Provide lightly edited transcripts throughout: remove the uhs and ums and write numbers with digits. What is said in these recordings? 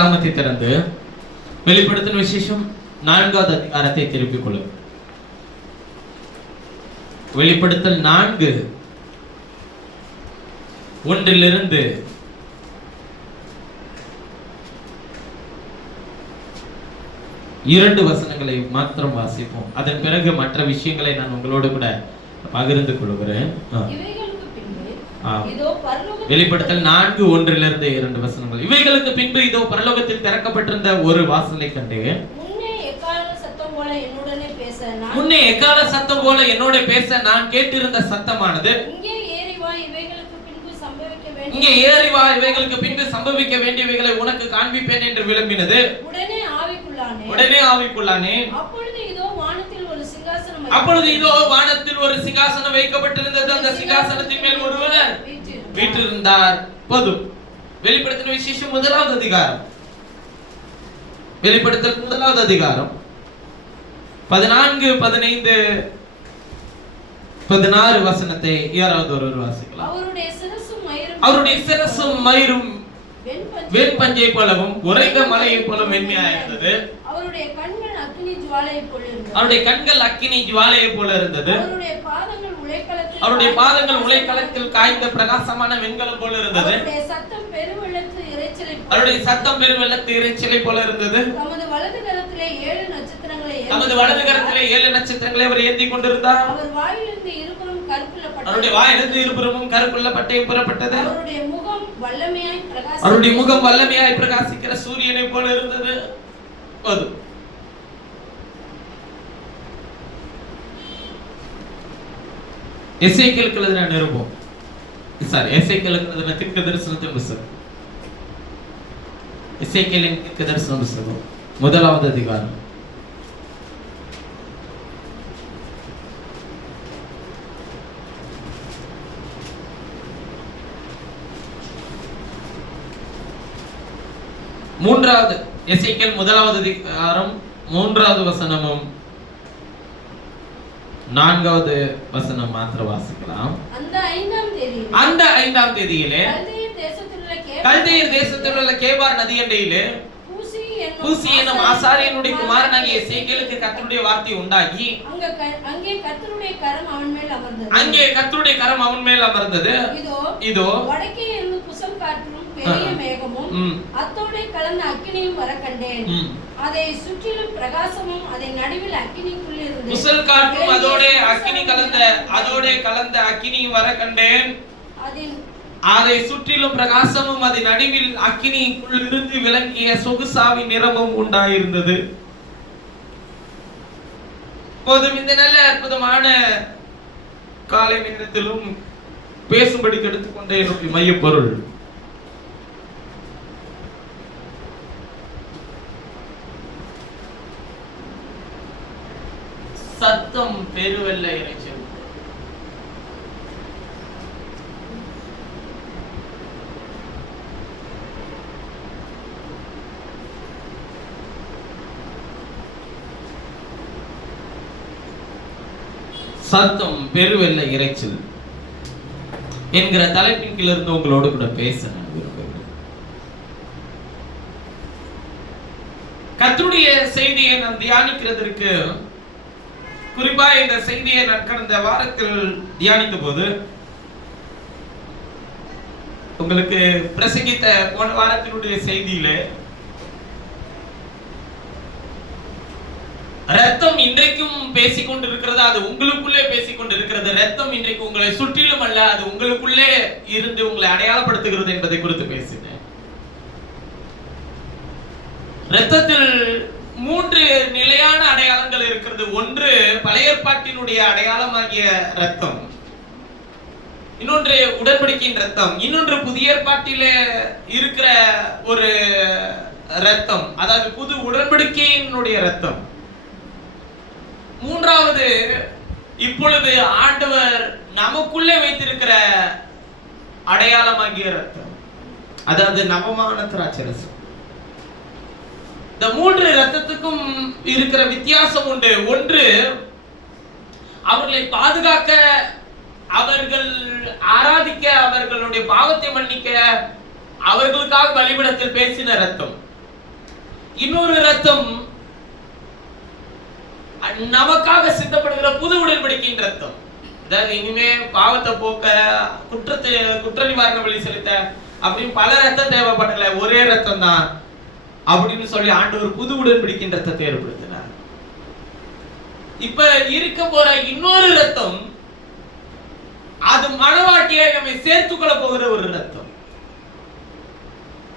நாமத்தை திறந்து வெளிப்படுத்தின விசேஷம் 4வது அதிகாரத்தை திருப்பிக் கொள்ளும். வெளிப்படுத்தல் 4:1 2 வசனங்களை மாத்திரம் வாசிப்போம். அதன் பிறகு மற்ற விஷயங்களை நான் உங்களோடு கூட பகிர்ந்து கொள்கிறேன். வெளிப்படுத்தல் 4:1-2 வசனங்கள். இவைகளுக்கு பின்பு இதோ பரலோகத்தில் திறக்கப்பட்டிருந்த ஒரு வாசலை கண்டேன். முன்னே எக்கால சத்தம் போல என்னோட பேச நான் கேட்டிருந்த சத்தமானது, இங்கே ஏறி வா, இவைகளுக்கு பின்பு சம்பவிக்க வேண்டியவைகளை உனக்கு காண்பிப்பேன் என்று விளம்பினது. உடனே ஆவிக்குள்ளானே. அப்பொழுது இதோ வானத்தில் ஒரு சிங்காசனம் வைக்கப்பட்டிருந்தது. அந்த சிங்காசனத்தின் மேல் ஒருவர் வீற்றிருந்தார். போதும். வெளிப்படுத்தின விசேஷம் 1வது அதிகாரம். வெளிப்படுத்தல் 1வது அதிகாரம் 14, 15, 16 வசனத்தை யாராவது ஒருவர் வாசிக்கலாம். அவருடைய சிரசும் மயிரும் வெண்பஞ்சை போலவும் உறைந்த மலையை போலவும் வெண்மையாயிருந்தது. அவருடைய கண்கள் அக்கினி ஜுவாலையை போல இருந்தது. அவருடைய பாதங்கள் உலைக்களத்தில் காய்ந்த பிரகாசமான வெண்கலம் போல இருந்தது. அவருடைய சத்தம் பெருவெள்ளத்து இரைச்சலை போல இருந்தது. தமது வலது கரத்திலே 7 நட்சத்திரங்களை அவர் ஏந்திக் கொண்டிருந்தார். அவருடைய வாயிலிருந்து இருபுறமும் கருப்புள்ள பட்டயம் புறப்பட்டது. அவருடைய முகம் வல்லமையாய் பிரகாசிக்கிற சூரியனை போல இருந்தது. போதும். எசேக்கியேலுக்கு எழுதின நிருபம், எசேக்கியேலுக்கு எழுதின தீர்க்கதரிசனத்தின் புத்தகம், எசேக்கியேலின் தீர்க்கதரிசன புத்தகம் 1வது அதிகாரம் 3வது எசேக்கியேல் 1வது அதிகாரம் 3வது வசனமும் 4வது வசனம் மாத்திர வாசிக்கலாம். அந்த 5ஆம் தேதியிலே கல்தேயர் தேசத்தில் உள்ள கேபார் நதி அண்டையிலே பூசி என்னும் ஆசாரியனுடைய குமாரனாகிய எசேக்கியேலுக்கு கர்த்தருடைய வார்த்தை உண்டாகி அங்கே கர்த்தருடைய கரம் அவன் மேல் அமர்ந்தது. இதோ வடக்கே இருந்து புசல் காற்றும் பெரிய மேகமும் அத்தோட கலந்த அக்கினியும் வர கண்டேன். அதை சுற்றிலும் பிரகாசமும் அதன் நடுவில் அக்கினிக்குள் இருந்தது. புசல் காற்றும் அதோட கலந்த அக்கினியும் வர கண்டேன். அதை சுற்றிலும் பிரகாசமும் அதன் நடுவில் அக்கினிக்குள் இருந்து விளங்கிய சொகுசாவி நிறமும் உண்டாயிருந்தது. போதும். இந்த நல்ல அற்புதமான காலை நேரத்திலும் பேசும்படி எடுத்துக்கொண்ட என்னுடைய மைய பொருள் சத்தம் பெருவெல்ல இறைச்சல். சத்தம் பெருவெல்ல இறைச்சல் என்கிற தலைப்பின் கீழ் இருந்து உங்களோடு கூட பேச நான் விரும்புகிறேன். கர்த்தருடைய செய்தியை நாம் தியானிக்கிறதற்கு, குறிப்பா இந்த செய்தியை நான் கடந்த வாரத்தில் தியானித்த போது உங்களுக்கு பிரசங்கித்த போன வாரத்தினுடைய செய்தியிலே ரத்தம் இன்றைக்கும் பேசிக்கொண்டிருக்கிறது. அது உங்களுக்குள்ளே பேசிக்கொண்டிருக்கிறது. ரத்தம் இன்றைக்கு உங்களை சுற்றிலும் அல்ல, அது உங்களுக்குள்ளே இருந்து உங்களை அடையாளப்படுத்துகிறது என்பதை குறித்து பேசினேன். ரத்தத்தில் 3 நிலையான அடையாளங்கள் இருக்கிறது. ஒன்று பழைய ஏற்பாட்டினுடைய அடையாளமாகிய ரத்தம், இன்னொன்று உடன்படிக்கையின் ரத்தம், இன்னொன்று புதிய ஏற்பாட்டிலே இருக்கிற ஒரு ரத்தம், அதாவது புது உடன்படிக்கையினுடைய ரத்தம். 3வது இப்பொழுது ஆண்டவர் நமக்குள்ளே வைத்திருக்கிற அடையாளமாகிய ரத்தம், அதாவது நவமான திராட்சை ரசம். இந்த 3 ரத்தத்துக்கும் இருக்கிற வித்தியாசம் உண்டு. ஒன்று, அவர்களை பாதுகாக்க, அவர்கள் ஆராதிக்க, அவர்களுடைய பாவத்தை மன்னிக்க, அவர்களுக்காக பலிபீடத்தில் பேசின ரத்தம். இன்னொரு ரத்தம் நமக்காக சித்தப்படுகிற புது உடன்படிக்கையின் ரத்தம். அதாவது இனிமே பாவத்தை போக்க, குற்ற நிவாரண வழி செலுத்த அப்படின்னு பல ரத்தம் தேவைப்படல, ஒரே ரத்தம் தான் அப்படின்னு சொல்லி ஆண்டவர் புது உடன்படிக்கையின் ரத்தத்தை ஏற்படுத்தினார். இப்ப இருக்க போற இன்னொரு ரத்தம், அது மனவாட்டியை நம்மை சேர்த்துக்கொள்ள போகிற ஒரு ரத்தம்.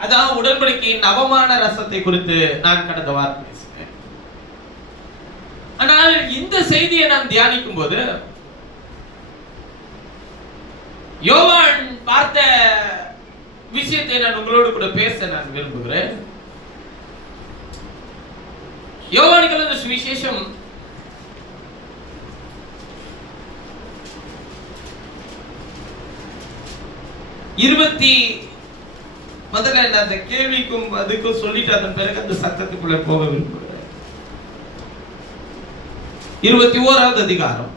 அதான் உடன்படிக்கையின் அவமான ரசத்தை குறித்து நான் கடந்த வாரம் பேசினேன். ஆனால் இந்த செய்தியை நான் தியானிக்கும் போது யோவான் பார்த்த விஷயத்தை நான் உங்களோடு கூட பேச நான் விரும்புகிறேன். யோவான் எழுதின சுவிசேஷம் 20 முதல்ல அந்த கேள்விக்கும் அதுக்கும் சொல்லிட்டு அதன் பிறகு அந்த சத்தத்துக்குள்ள போக விரும்புகிறேன். 21வது அதிகாரம்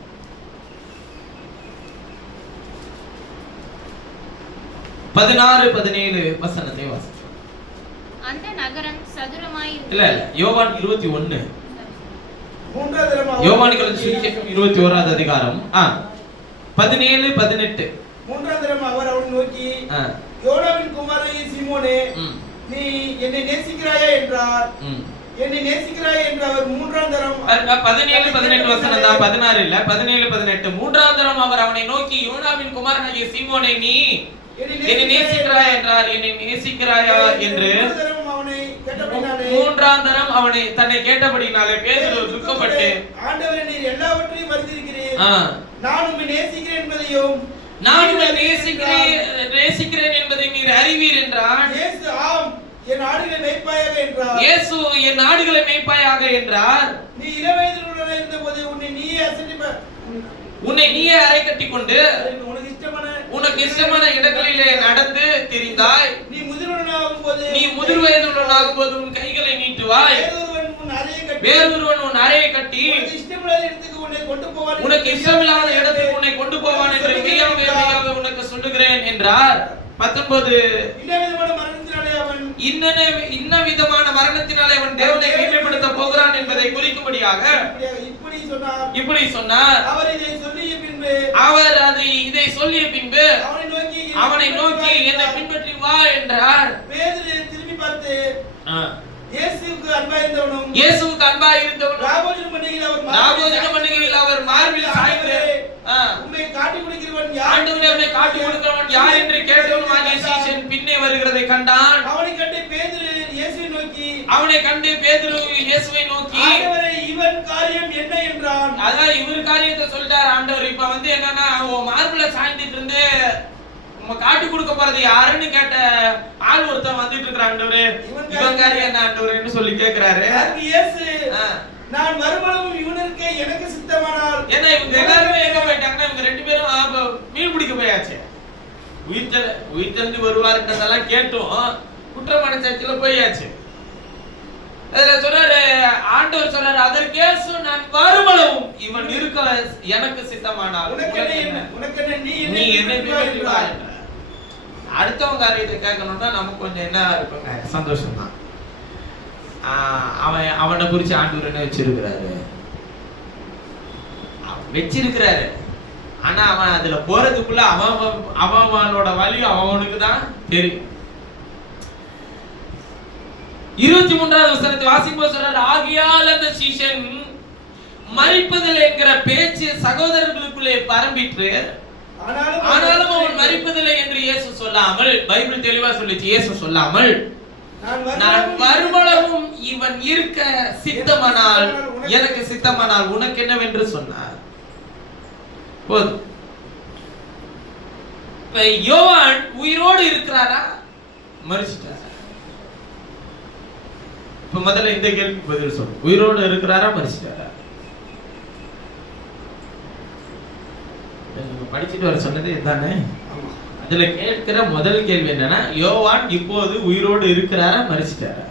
16-17 வசனத்தை வாசிப்போம். அந்த நகரம் சதுரமாய் இல்ல யோவான் 21 யோவான் எழுதின சுவிசேஷம் 21வது அதிகாரம் 17-18 மூன்றாம் தரம் அவர் அவனை நோக்கி, யோனாவின் குமாரனே சீமோனே, நீ என்னை நேசிக்கிறாயா என்றார். என்னை நேசிக்கிறாயா என்று அவர் மூன்றாம் தரம் 17-18 வசனம் தான், 16 இல்ல 17-18. மூன்றாம் தரம் அவர் அவனை நோக்கி, யோனாவின் குமாரனாகிய சீமோனே, நீ என்னை நேசிக்கிறாயா என்றார். என்னை நேசிக்கிறாயா என்று மூன்றாம் தரம் அவனை தன்னை கேட்டபடினாலே பேதுரு துக்கப்பட்டு, ஆண்டவரே, நீர் எல்லாவற்றையும் அறிந்திருக்கிறீர், நான் உம்மை நேசிக்கிறேன் என்பதையும் நான் உம்மை நேசிக்கிறேன் என்பதை நீர் அறிவீர் என்றார். இயேசு, ஆம், என் ஆடுகளை மேய்ப்பாயாக என்றார். இயேசு, என் ஆடுகளை மேய்ப்பாயாக என்றார். நீ இளவயதிலுள்ள இருந்தபோது உன்னை நீயே அரை கட்டி கொண்டு உனக்கு இஷ்டமான இடங்களிலே நடந்து திரிந்தாய். நீ முதிர் வயதுள்ளவனாகும் போது உன் கைகளை நீட்டுவாய். வேறொருவன் உன் அறையை கட்டி உனக்கு இஷ்டமில்லாத இடத்துக்கு உன்னை கொண்டு போவான் என்று மெய்யாகவே உனக்கு சொல்லுகிறேன் என்றார். 19 இன்ன விதமான மரணத்தினாலே அவன் தேவனை மகிமைப்படுத்த போகிறான் என்பதை குறிக்கும்படியாக இப்படி சொன்னார். அவர் இதை சொல்லிய பின்பு அவனை நோக்கி என்னை பின்பற்றி வா என்றார். திரும்பி பார்த்து இயேசுவுக்கு அன்பாயிருந்தவனும் ராபோஜன பண்டிகையில் அவர் மார்பில் சாய்ந்து உம்மை காட்டி கொடுக்கிறவன் யார், ஆண்டவரே உம்மை காட்டி கொடுக்கிறவன் யார் என்று கேட்டவனுமாகிய சீஷன் பின்னே வருகிறதை கண்டான். அவனை கண்டு பேதுரு இயேசுவை நோக்கி ஆண்டவரே, இவன் காரியம் என்ன என்றான். அதான் இவர் காரியத்தை சொல்லிட்டார் ஆண்டவர். இப்ப என்னன்னா, உன் மார்பில சாய்ந்துட்டு இருந்து உங்க காட்டி கொடுக்க போறது யாருன்னு கேட்ட ஆள் ஒருத்தன் வந்துட்டு இருக்கிற ஆண்டவரே, இவன் காரியம் என்ன ஆண்டவரேன்னு சொல்லி கேக்குறாரு. இயேசு, நான் மறுபடியும் இவனுக்கு எனக்கு சித்தமானால், ஏன்னா இவங்க எல்லாருமே எங்க போயிட்டாங்கன்னா, இவங்க 2 பேரும் மீன் பிடிக்க போயாச்சு. உயிர்த்தெழுந்து வருவாருன்றதெல்லாம் கேட்டும் குற்றமான சர்ச்சில் போயாச்சு. அதுல சொல்றாரு, ஆண்டவர் சொல்றாரு, அதற்கு இயேசு, நான் வருமளவும் இவன் இருக்க எனக்கு சித்தமானால் நீ என்னை பின்பற்றி வா என்றார். அடுத்தவங்க காரியத்தை கேட்கணும்னா நமக்கு கொஞ்சம் என்ன இருக்குங்க, சந்தோஷம் தான். அவனை குறிச்சு ஆண்டவர் என்ன வச்சிருக்கிறாரு. ஆனா அவன் அதுல போறதுக்குள்ள அவனோட வழி அவனுக்கு தான் தெரியும். 23வது வசனத்தை வாசிக்கும்போது சொல்றாரு, ஆகையால் அந்த சீஷன் மரிப்பதில்லை என்கிற பேச்சு சகோதரர்களுக்குள்ளே பரம்பிற்று. ஆனாலும் அவன் மரிப்பதில்லை என்று இயேசு சொல்லாமல், பைபிள் தெளிவா சொல்லிச்சு, இயேசு சொல்லாமல், நான் வருமளவும் இவன் இருக்க சித்தமானால் எனக்கு சித்தமானால் உனக்கு என்னவென்று சொன்னார். போதும். யோவான் உயிரோடு இருக்கிறாரா, மரிச்சிட்டாரா? இப்ப முதல்ல இந்த கேள்விக்கு பதில் சொல்லு. உயிரோடு இருக்கிறாரா, மரிச்சிட்டாரா? படிச்சுட்டு வர சொன்னது இதுதானே. அதுல கேட்கிற முதல் கேள்வி என்னன்னா, யோவான் இப்போது உயிரோடு இருக்கிறாரா, மரிச்சிட்டாரா?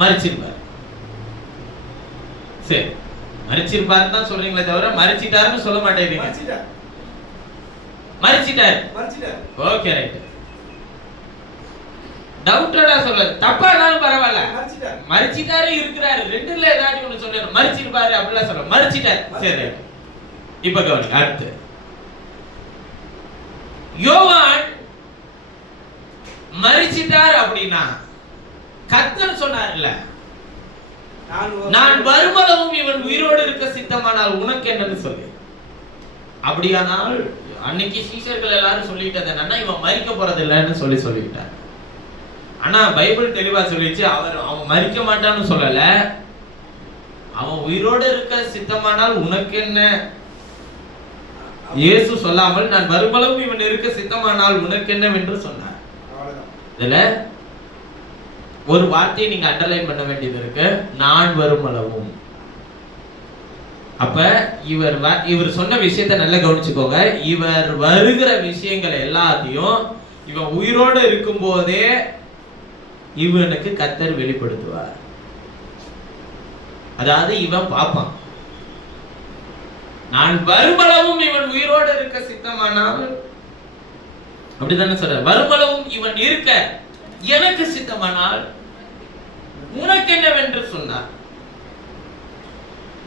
மரிச்சிருப்பார். சரி, மரிச்சிருப்பாருன்னு தான் சொல்றீங்களே தவிர மரிச்சிட்டாருன்னு சொல்ல மாட்டேங்கிறீங்க. மரிச்சிட்டாரு. Okay, right. டவுட்டடா சொல்ல, தப்பானாலும் பரவாயில்ல, மரிச்சிட்டாரு இருக்கிறாரு, ரெண்டுல ஏதாச்சும் ஒண்ணு சொல்லணும். மரிச்சிருப்பாரு அப்படிலாம் சொல்ல, மரிச்சிட்டாரு. சரி, இப்ப கவனிங்க. அடுத்து யோவான் மரிச்சிட்டார் அப்படின்னா கர்த்தர் சொன்னார்ல, நான் வருமளவும் இவன் உயிரோடு இருக்க சித்தமானால் உனக்கு என்னன்னு சொல்லு. அப்படியானால் அன்னைக்கு சீஷர்கள் எல்லாரும் சொல்லிட்டது என்னன்னா, இவன் மரிக்க போறது இல்லைன்னு சொல்லிட்டார். ஆனா பைபிள் தெளிவா சொல்லிச்சு, அவன் மரிக்க மாட்டான்னு சொல்லல, அவன் உயிரோடு இருக்க சித்தமானால் உனக்கு என்ன. இயேசு சொல்லாமல் நான் வருமளவும் இவன் இருக்க சித்தமானால் உனக்கு என்னவென்று சொன்னார். இதுல ஒரு வார்த்தையை நீங்க அண்டர்லைன் பண்ண வேண்டியது இருக்கு, நான் வருமளவும். அப்ப இவர் சொன்ன விஷயத்தை நல்லா கவனிச்சுக்கோங்க. இவர் வருகிற விஷயங்கள் எல்லாத்தையும் இவன் உயிரோடு இருக்கும் போதே இவனுக்கு கர்த்தர் வெளிப்படுத்துவார். அதாவது இவன் பாப்பான், நான் வருமளவும் இவன் உயிரோடு இருக்க சித்தமானால், அப்படித்தானே சொல்ற, வருமளவும் இவன் இருக்க எனக்கு சித்தமானால் உனக்கு என்னவென்று சொன்னார்.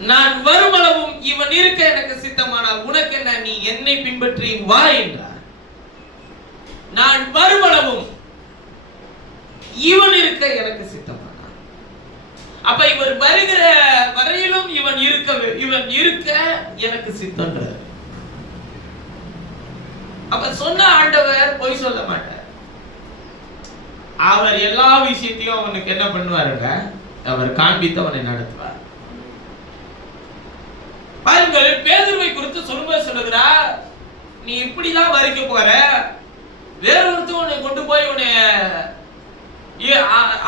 நான் வருமளவும் இவன் இருக்க எனக்கு சித்தமானால் உனக்கு என்ன, நீ என்னை பின்பற்றி வா என்றார். நான் வருமளவும் இவன் இருக்க எனக்கு சித்தமானார். அப்ப இவர் வருகிற வரையிலும் இவன் இருக்க எனக்கு சித்தம்ன்றார். அப்ப சொன்ன ஆண்டவர் பொய் சொல்ல மாட்டார். அவர் எல்லா விஷயத்தையும் அவனுக்கு என்ன பண்ணுவாருங்க, அவர் காண்பித்து அவனை நடத்துவார். பாருங்கள், பேதுருவை குறித்து சொல்லும்போது சொல்லுகிறார், நீ இப்படிதான் மரிக்க போற, வேறொருத்தர் உன்னை கொண்டு போய் உன்னை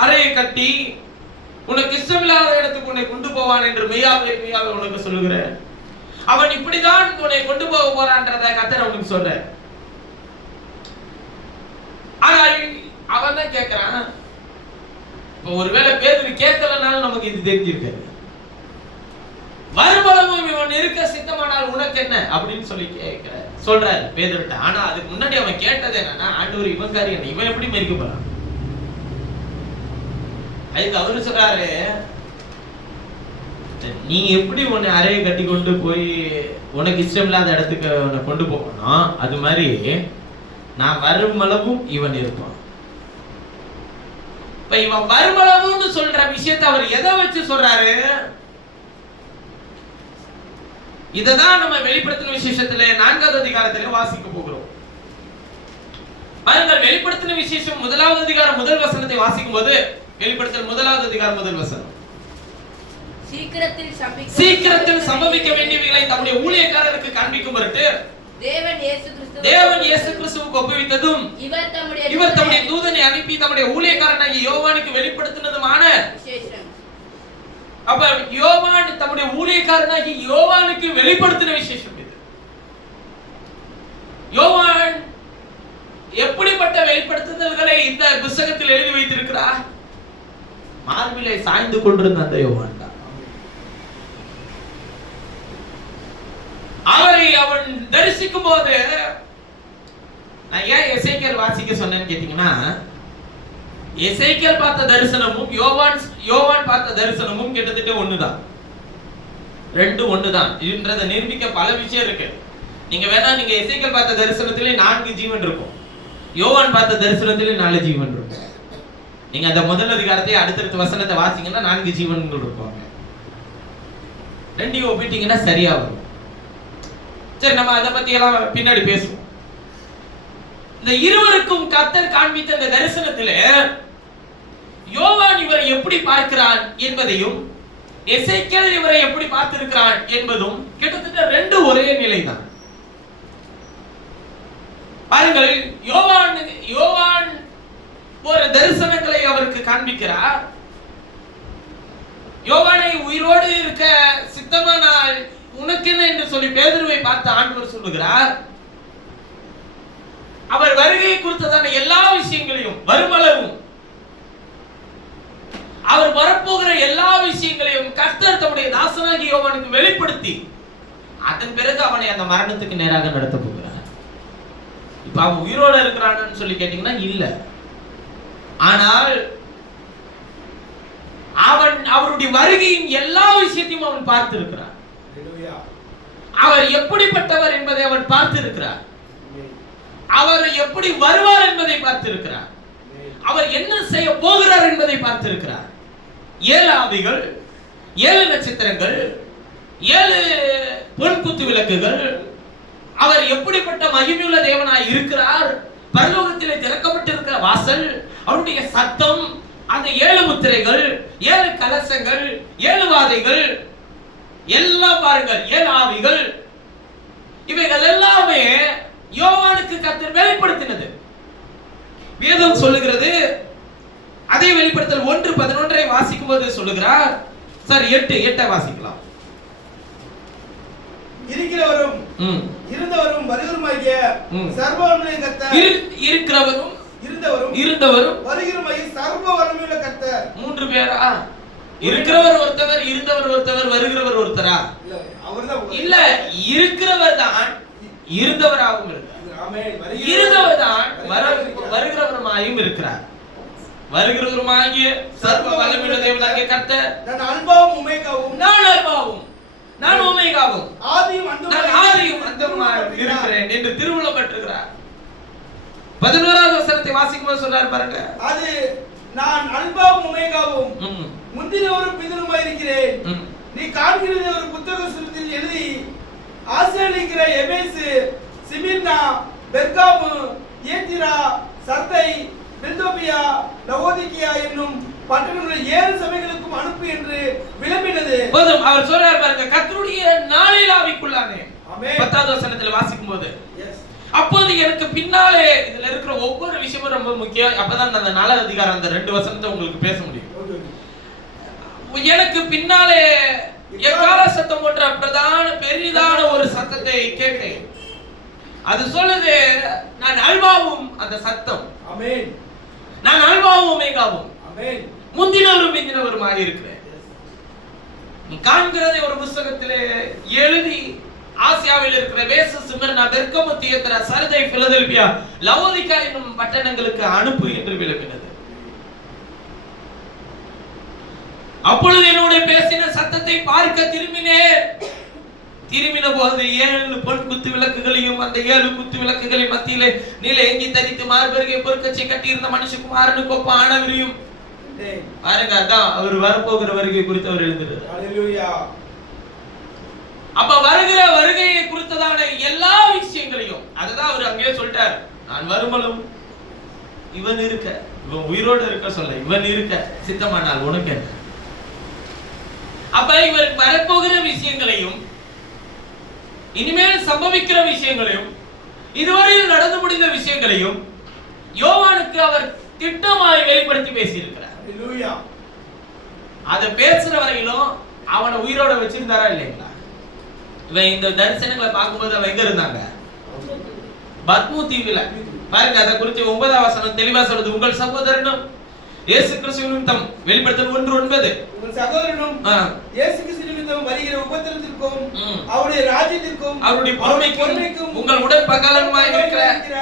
அறையை கட்டி உனக்கு இஷ்டமில்லாத இடத்துக்கு உன்னை கொண்டு போவான் என்று மெய்யாவே உனக்கு சொல்லுகிறேன். அவன் இப்படிதான் உன்னை கொண்டு போக போறான்றத கர்த்தர் அவனுக்கு சொல்ற. ஆனா அவன் தான் கேட்கிறான். இப்ப ஒருவேளை பேதுரு கேட்கலனாலும் நமக்கு இது தெரிஞ்சிருக்காது. வருமளவும் இவன் இருக்க சித்தமானால் உனக்கு என்ன அப்படின்னு சொல்லி சொல்றாரு பேதுருட்ட. ஆனா அதுக்கு முன்னாடி அவன் கேட்டது என்னன்னா, ஆண்டவர் இவன் காரியம் இவன் எப்படி மரிக்க போறான். அதுக்கு அவரு சொல்றாரு, நீ எப்படி உன்னை அறையை கட்டி கொண்டு போய் உனக்கு இஷ்டம் இல்லாத இடத்துக்கு உன்னை கொண்டு போகணும், அது மாதிரி நான் வருமளவும் இவன் இருப்பான். இப்ப இவன் வருமளவுன்னு சொல்ற விஷயத்தை அவர் எதை வச்சு சொல்றாரு? இததான் நம்ம வெளிப்படுத்தின விசேஷத்துல 4வது அதிகாரத்துல வாசிக்க போகிறோம். பாருங்கள், வெளிப்படுத்தின விசேஷம் 1வது அதிகாரம் 1 வசனத்தை வாசிக்கும் போது, வெளிப்படுத்தல் 1வது அதிகாரம் 1 வசனம், சீக்கிரத்தில் சம்பவிக்க வேண்டியவைகளை தம்முடைய ஊழியக்காரருக்கு காண்பிக்கும் பொருட்டு தேவன் இயேசு கிறிஸ்துவுக்கு ஒப்புவித்ததும் இவர் தம்முடைய தூதனை அனுப்பி தம்முடைய ஊழியக்காரனாகிய யோவானுக்கு வெளிப்படுத்தினதுமான விசேஷம். அப்ப யோவான் தம்முடைய ஊழியக்காரனாகிய யோவானுக்கு வெளிப்படுத்தின விசேஷம் இது. யோவான் எப்படிப்பட்ட வெளிப்படுத்துதல்களை இந்த புத்தகத்தில் எழுதி வைத்திருக்கிறார்? மார்பிலை சாய்ந்து கொண்டிருந்த அந்த யோவான் தான். அவரை அவன் தரிசிக்கும் போது, நான் ஏன் எசேக்கியேல் வாசிக்க சொன்னேன்னு கேட்டீங்கன்னா, எசேக்கியேல் பார்த்த தரிசனமும் யோவான் பார்த்த தரிசனமும் கிட்டத்தட்ட ஒண்ணுதான், ரெண்டு ஒண்ணுதான் என்றதை நிரூபிக்க பல விஷயம் இருக்கு. நீங்க வேணா நீங்க எசேக்கியேல் பார்த்த தரிசனத்திலே 4 ஜீவன் இருக்கும், யோவான் பார்த்த தரிசனத்திலே 4 ஜீவன் இருக்கும். நீங்க அந்த முதல் அதிகாரத்தை அடுத்தடுத்த வசனத்தை வாசிங்கன்னா 4 ஜீவன்கள் இருப்பாங்க. ரெண்டையும் ஒப்பிட்டீங்கன்னா சரியா வரும். சரி, நம்ம அதை பத்தி எல்லாம் பின்னாடி பேசுவோம். இந்த இருவருக்கும் கர்த்தர் காண்பித்த இந்த தரிசனத்திலே யோவான் இவரை எப்படி பார்க்கிறான் என்பதையும் எசேக்கியேல் இவரை எப்படி பார்த்திருக்கிறான் என்பதும் கிட்டத்தட்ட ரெண்டு ஒரே நிலைதான். பாருங்கள், யோவான் ஒரு தரிசனங்களை அவருக்கு காண்பிக்கிறார். யோவானை உயிரோடு இருக்க சித்தமானால் உனக்கு என்ன என்று சொல்லி பேதுருவை பார்த்து ஆண்டவர் சொல்லுகிறார். அவர் வருகையை குறித்ததான எல்லா விஷயங்களையும், வருமளவும் அவர் வரப்போகிற எல்லா விஷயங்களையும் கர்த்தர் தம்முடைய தாசனாகிய யோவானுக்கு வெளிப்படுத்தி அதன் பிறகு அவனை அந்த மரணத்துக்கு நேராக நடத்த போகிறார். இப்ப அவன் உயிரோட இருக்கிறான்னு சொல்லி கேட்டீங்கன்னா இல்ல, ஆனால் அவருடைய வருகையின் எல்லா விஷயத்தையும் அவன் பார்த்திருக்கிறான். அவர் எப்படிப்பட்டவர் என்பதை அவன் பார்த்திருக்கிறார். அவர் எப்படி வருவார் என்பதை பார்த்திருக்கிறார். அவர் என்ன செய்ய போகிறார் என்பதை பார்த்திருக்கிறார். 7 ஆவிகள், 7 நட்சத்திரங்கள், 7 பொன் குத்து விளக்குகள், அவர் எப்படிப்பட்ட மகிமையுள்ள தேவனாய் இருக்கிறார், பரலோகத்திலே திறக்கப்பட்டிருக்கிற வாசல், அவருடைய சத்தம், அந்த 7 முத்திரைகள், 7 கலசங்கள், 7 வாதைகள் எல்லாம் பாருங்கள், 7 ஆவிகள், இவைகள் எல்லாமே யோவானுக்கு கர்த்தர் வெளிப்படுத்தினது. வேதம் சொல்லுகிறது. அதே வெளிப்படுத்தல் 1:11 வாசிக்கும் போது சொல்லுகிறார். சார் 8 வாசிக்கலாம். இருக்கிறவரும் இருந்தவரும் வருகிறவருமாகிய சர்வவல்லமையுள்ள கர்த்தர், இருக்கிறவரும் இருந்தவரும் வருகிறவருமாகிய சர்வவல்லமையுள்ள கர்த்தர். 3 பேரா? இருக்கிறவர் ஒருத்தவர், இருந்தவர் ஒருத்தவர், வருகிறவர் ஒருத்தரா? இல்ல, இருக்கிறவர் தான் இருந்தவராகவும் இருக்கிறார். இருந்தவர் தான் வருகிறவருமாயும் இருக்கிறார். வருகிறவருமாகிய சர்வ வல்லமையுள்ள தேவனாகிய கர்த்தர், நான் அல்பாவும் ஒமேகாவும், நான் ஒமேகாவும், ஆதியும் அந்தமுமாய் இருக்கிறேன் என்று திருவுளம் பெற்றுகிறார். 11வது வசனத்தை வாசிக்கும்போது சொல்றாரு பாருங்க. அது நான் அல்பாவும் ஒமேகாவும், முந்தினவரும் பிந்தினவருமாய் இருக்கிறேன். நீ காண்கிறது ஒரு புத்தக சுருதியில் எழுதி ஆசிரியர் எபேசு, சிமிர்னா, பெர்காமு, தியத்திரா, சர்தை, பில்தோபியா, லவோதிகியா என்னும் பட்டணங்களில் 7 சபைகளுக்கும் அனுப்பு என்று விளம்பினது. போதும். அவர் சொல்றார் பாருங்க, கர்த்தருடைய நாளில் ஆவிக்குள்ளானே. 10வது வசனத்தில் வாசிக்கும்போது, அப்போது எனக்கு பின்னாலே, இதுல இருக்கிற ஒவ்வொரு விஷயமும் ரொம்ப முக்கியம். அப்பதான் அந்த 4வது அதிகாரம் அந்த 2 வசனத்தை உங்களுக்கு பேச முடியும். எனக்கு பின்னாலே எக்கால சத்தம் போன்ற பிரதான பெரிதான ஒரு சத்தத்தை கேட்டேன். அது சொல்லுது, நான் அல்பாவும், அந்த சத்தம், ஆமென், நான் அல்பாவும் ஒமேகாவும், ஆமென், முந்தினவரும் பிந்தினவருமாக இருக்கிறேன். நீ காண்கிறதை ஒரு புத்தகத்திலே எழுதி ஆசியாவில் இருக்கிற வேசு, சிமிர்னா, பெர்கமு, தியத்திரா, சர்தை, பிலதெல்பியா, லவோதிகா என்னும் பட்டணங்களுக்கு அனுப்பு என்று விளம்பினது. அப்பொழுது என்னோட பேசின சத்தத்தை பார்க்க திரும்பினேன். திரும்பின போது 7 பொன் குத்து விளக்குகளையும் அந்த 7 குத்து விளக்குகளின் மத்தியிலே நீல எங்கி தரித்து மார்பருகே பொற்கச்சை கட்டியிருந்த மனுஷகுமாரனுக்கு ஒப்ப ஆனவரையும் பாருங்க. அதான் அவர் வரப்போகிற வருகை குறித்து அவர் எழுதுறாரு. ஹல்லேலூயா. அப்ப வருகிற வருகையை குறித்ததான எல்லா விஷயங்களையும் அதுதான் அவர் அங்கேயே சொல்லிட்டார். நான் வருமளவும் இவன் இருக்க, இவன் உயிரோடு இருக்க சொல்ல, இவன் இருக்க சித்தமானால் உனக்கு. அப்ப இவர் வரப்போகிற விஷயங்களையும் இனிமேல் சம்பவிக்கிற விஷயங்களையும் இதுவரையில் நடந்து முடிந்த விஷயங்களையும் யோவானுக்கு அவர் திட்டமாய் வெளிப்படுத்தி பேசியிருக்கிறார். ஹல்லேலூயா. அதை பேசுற வரையிலும் அவனை உயிரோட வச்சிருந்தாரா இல்லைங்களா? இவன் இந்த தரிசனங்களை பார்க்கும்போது அவன் எங்க இருந்தாங்க? பத்மு தீவுல. பாருங்க, அதை குறித்து 9வது வசனம் தெளிவா சொல்லுது. உங்கள் சகோதரனும் இயேசு கிறிஸ்து நிமித்தம், வெளிப்படுத்தல் 1:9, உங்கள் சகோதரனும் இயேசு கிறிஸ்து நிமித்தம் வருகிற உபத்திரத்திற்கும் அவருடைய ராஜ்யத்திற்கும் அவருடைய பொறுமைக்கும் உங்கள் உடன் பங்காளனுமாய் இருக்கிற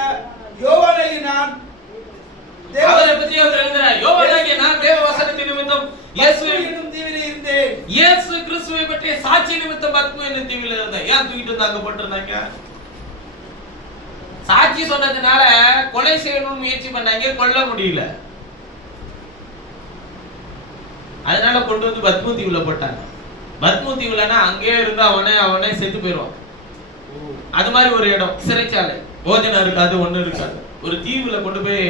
யோவானாகிய நான், அவரை பற்றி அவர் எழுதுறார். யோவானாகிய நான் தேவ வசனத்தின் நிமித்தம் இயேசு என்னும் தீவிலே இருந்தேன். இயேசு கிறிஸ்துவை பற்றிய சாட்சி நிமித்தம் பத்மு என்னும் தீவிலே இருந்தேன். ஏன் தூக்கிட்டு வந்து அங்க போட்டிருந்தாங்க? சாட்சி சொன்னதுனால கொலை செய்யணும்னு முயற்சி பண்ணாங்க, கொல்ல முடியல. அதனால கொண்டு வந்து பத்மு தீவுல போட்டாங்க. பத்மு தீவுலனா அங்கேயே இருந்தா அவனே செத்து போயிடுவான். அது மாதிரி ஒரு இடம், சிறைச்சாலை, போஜனம் இருக்காது, ஒண்ணு இருக்காது. ஒரு தீவுல கொண்டு போய்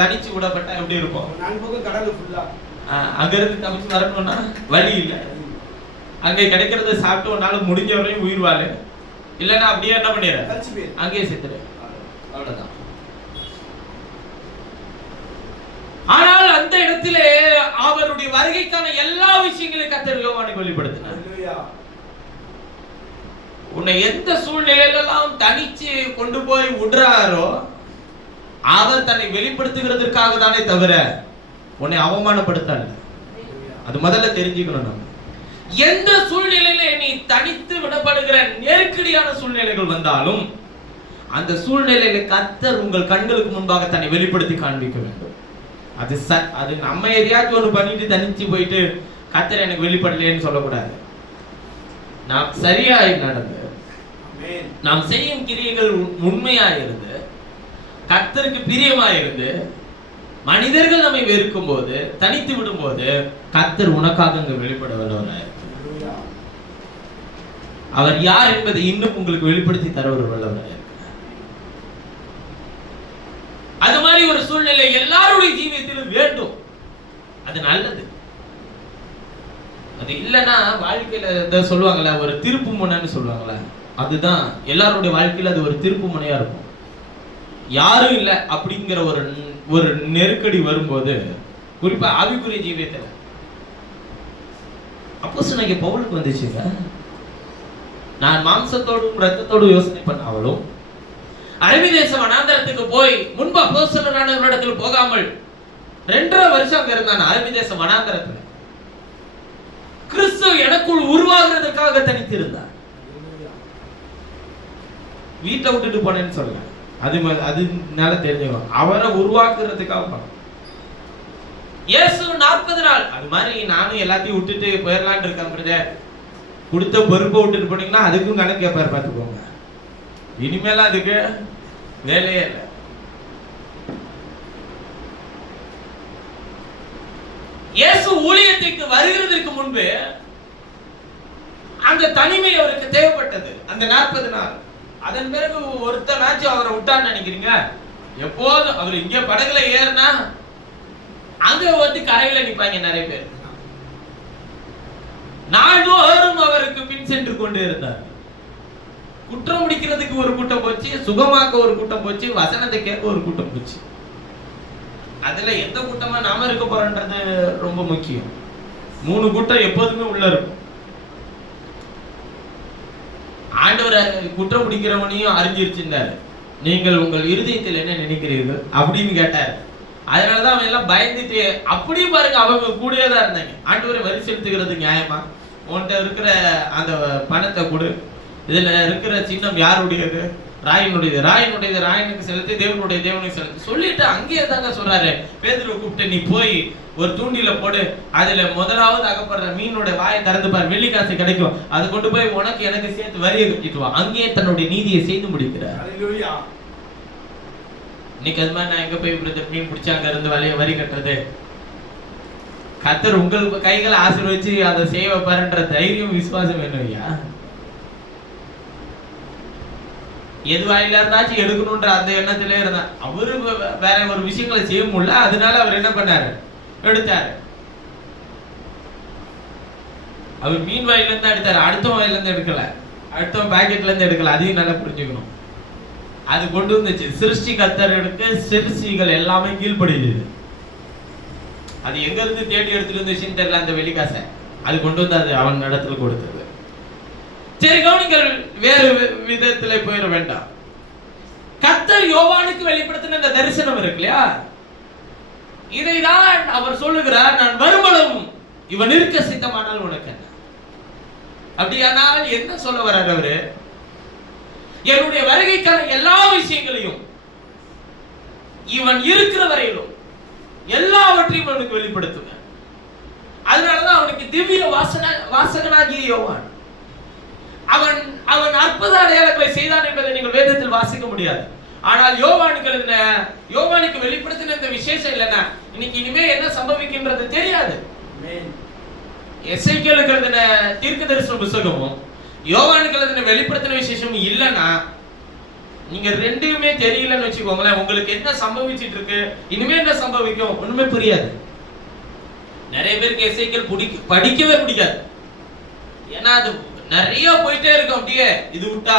தனிச்சு விடப்பட்டா எப்படி இருக்கும்? அங்க இருந்து தப்பிச்சு வரணும்னா வழி இல்லை. அங்க கிடைக்கிறத சாப்பிட்டு ஒரு நாள் முடிஞ்ச வரையும் உயிர் வாழ, இல்லைன்னா அப்படியே என்ன பண்ணிடுற, அங்கேயே செத்துரு. அவ்வளவுதான். ஆனால் அந்த இடத்திலே அவருடைய வருகைக்கான எல்லா விஷயங்களையும் கர்த்தர் யோவானுக்கு வெளிப்படுத்தினார். உன்னை எந்த சூழ்நிலையிலெல்லாம் தனிச்சு கொண்டு போய் விடுறாரோ அவர் தன்னை வெளிப்படுத்துகிறதற்காக தானே தவிர உன்னை அவமானப்படுத்தாது. அது முதல்ல தெரிஞ்சுக்கணும். நம்ம எந்த சூழ்நிலையில நீ தனித்து விடப்படுகிற நெருக்கடியான சூழ்நிலைகள் வந்தாலும் அந்த சூழ்நிலையில கர்த்தர் உங்கள் கண்களுக்கு முன்பாக தன்னை வெளிப்படுத்தி காண்பிக்க வேண்டும். அது நம்ம எதையாச்சும் ஒன்று பண்ணிட்டு தனிச்சு போயிட்டு கர்த்தர் எனக்கு வெளிப்படலைன்னு சொல்லக்கூடாது. நாம் சரியாய் நடந்து நாம் செய்யும் கிரியைகள் உண்மையாயிருந்து கர்த்தருக்கு பிரியமாயிருந்து மனிதர்கள் நம்மை வெறுக்கும் போது தனித்து விடும் போது கர்த்தர் உனக்காக அங்க வெளிப்பட வல்லவராய் அவர் யார் என்பதை இன்னும் உங்களுக்கு வெளிப்படுத்தி தர ஒரு வல்லவராய். அது மாதிரி ஒரு சூழ்நிலை எல்லாருடைய ஜீவியத்திலும் வேண்டும். அது நல்லது. அது இல்லைன்னா வாழ்க்கையில சொல்லுவாங்கல்ல ஒரு திருப்பு முனைன்னு சொல்லுவாங்கல்ல, அதுதான் எல்லாருடைய வாழ்க்கையில அது ஒரு திருப்பு முனையா இருக்கும். யாரும் இல்லை அப்படிங்கிற ஒரு நெருக்கடி வரும்போது, குறிப்பா ஆவிக்குரிய ஜீவியத்துல அப்போஸ்தலனாகிய பவுலுக்கு வந்துச்சுங்க. நான் மாம்சத்தோடும் ரத்தத்தோடும் யோசனை பண்ணாவலும் அரபி தேச வனாந்தரத்துக்கு போய் முன்பு அப்போஸ்தலனானவரிடத்தில் போகாமல் 2.5 வருஷம் அங்க இருந்தான். அரபி தேச வனாந்தரத்துல கிறிஸ்து எனக்குள் உருவாகிறதுக்காக தனித்திருந்தார். வீட்டை விட்டுட்டு போனேன்னு சொல்ல, அதுனால தெரிஞ்சுக்கணும் அவரை உருவாக்குறதுக்காக. இயேசு 40 நாள் அது மாதிரி நானும் எல்லாத்தையும் விட்டுட்டு போயிடலான்னு இருக்கேன். கொடுத்த பொறுப்பை விட்டுட்டு போனீங்கன்னா அதுக்கும் கணக்கு கேட்பாரு, பார்த்துக்கோங்க. இனிமேல அதுக்கு வேலையே இல்லை. இயேசு ஊழியத்துக்கு வருகிறதுக்கு முன்பு அந்த தனிமை அவருக்கு தேவைப்பட்டது, அந்த 40 நாள். அதன் பிறகு ஒருத்தனாச்சும் அவரை விட்டான்னு நினைக்கிறீங்க? எப்போதும் அவர் இங்க படகுல ஏறினா அங்க வந்து கரையில நிப்பாங்க நிறைய பேர். நாள்தோறும் அவருக்கு பின் சென்று கொண்டு இருந்தார். குற்றம் முடிக்கிறதுக்கு ஒரு கூட்டம் போச்சு, சுகமாக்க ஒரு கூட்டம் போச்சு, வசனத்தை கேட்க ஒரு கூட்டம் போச்சு. அதுல எந்த கூட்டமா நாம இருக்க போறோன்றது ரொம்ப முக்கியம். 3 கூட்டம் எப்போதுமே உள்ள இருக்கும். ஆண்டவரை குற்றம் பிடிக்கிறவனையும் அறிஞ்சிருச்சுட்டாரு. நீங்கள் உங்கள் இருதயத்தில் என்ன நினைக்கிறீர்கள் அப்படின்னு கேட்டாரு. அதனாலதான் அவன் எல்லாம் பயந்துட்டு அப்படியே பாருங்க அவங்க கூடயே தான் இருந்தாங்க. ஆண்டவரை வரி செலுத்துகிறது நியாயமா? உன்கிட்ட இருக்கிற அந்த பணத்தை கொடு, இதுல இருக்கிற சின்னம் யாருடையது? ராயனுடையது. ராயனுடையது ராயனுக்கு செலுத்தி, தேவனுடைய தேவனுக்கு செலுத்தி சொல்லிட்டு அங்கேயே தாங்க சொல்றாரு. பேதுருவை கூப்பிட்டு நீ போய் ஒரு தூண்டில போடு, அதுல முதலாவது அகப்படுற மீனோட வாயை திறந்து பாரு, வெள்ளி காசு கிடைக்கும், அதை கொண்டு போய் உனக்கு எனக்கு சேர்த்து வரியை கட்டிட்டு வா. அங்கேயே தன்னுடைய நீதியை செய்து முடிக்கிறார். இன்னைக்கு அது மாதிரி நான் எங்க போய் மீன் பிடிச்சி அங்க இருந்து வரி கட்டுறது? கர்த்தர் உங்களுக்கு கைகளை ஆசீர்வதிச்சு அதை செய்ய வைப்பாருன்ற தைரியம் விசுவாசம் வேணும் ஐயா. எதுவாயில இருந்தாச்சும் எடுக்கணும்ன்ற அந்த எண்ணத்திலே இருந்தா அவரு வேற ஒரு விஷயங்களை செய்ய முடியல. அதனால அவர் என்ன பண்ணாரு? எடுத்தாரு. அவர் மீன் வாயில இருந்து எடுத்தாரு, அடுத்த வாயில இருந்து எடுக்கல, அடுத்த பாக்கெட்ல இருந்து எடுக்கல. அதையும் நல்லா புரிஞ்சுக்கணும். அது கொண்டு வந்துச்சு. சிருஷ்டி கர்த்தருக்கு சிருஷ்டிகள் எல்லாமே கீழ்ப்படியுது. அது எங்க இருந்து தேடி எடுத்துட்டு வந்துச்சுன்னு தெரியல. அந்த வெள்ளிக்காசை அது கொண்டு வந்து அது அவன் இடத்துல கொடுத்தது. சரி, கவனிங்கள், வேறு விதத்துல போயிட வேண்டாம். கர்த்தர் யோவானுக்கு வெளிப்படுத்தின இந்த தரிசனம் இருக்கு இல்லையா, இதைதான் அவர் சொல்லுகிறார், நான் வரும்பளும் இவன் இருக்க சித்தமானால் உனக்கு என்ன. அப்படியானால் என்ன சொல்ல வர்றார் அவரு? என்னுடைய வருகைக்கான எல்லா விஷயங்களையும் இவன் இருக்கிற வரையிலும் எல்லாவற்றையும் அவனுக்கு வெளிப்படுத்துவேன். அதனாலதான் அவனுக்கு திவ்ய வாசகனாகிய யோவான். அவன் அற்புத அடையாளங்களை செய்தான் என்பதை நீங்கள் வேதத்தில் வாசிக்க முடியாது. ஆனால் யோவானுக்கு வெளிப்படுத்தின இந்த விசேஷம் இல்லைன்னா இன்னைக்கு இனிமே என்ன சம்பவிக்கின்றது தெரியாது. எசேக்கியேலுக்கு எழுதின தீர்க்கதரிசன புத்தகமும் யோவானுக்கு எழுதின வெளிப்படுத்தின விசேஷமும் இல்லைன்னா நீங்க ரெண்டுமே தெரியலன்னு வச்சுக்கோங்களேன். உங்களுக்கு என்ன சம்பவிச்சிட்டு இருக்கு, இனிமே என்ன சம்பவிக்கும் ஒண்ணுமே புரியாது. நிறைய பேருக்கு எசேக்கியேல் படிக்கவே பிடிக்காது. ஏன்னா அது நிறைய போயிட்டே இருக்கும். அப்படியே இது விட்டா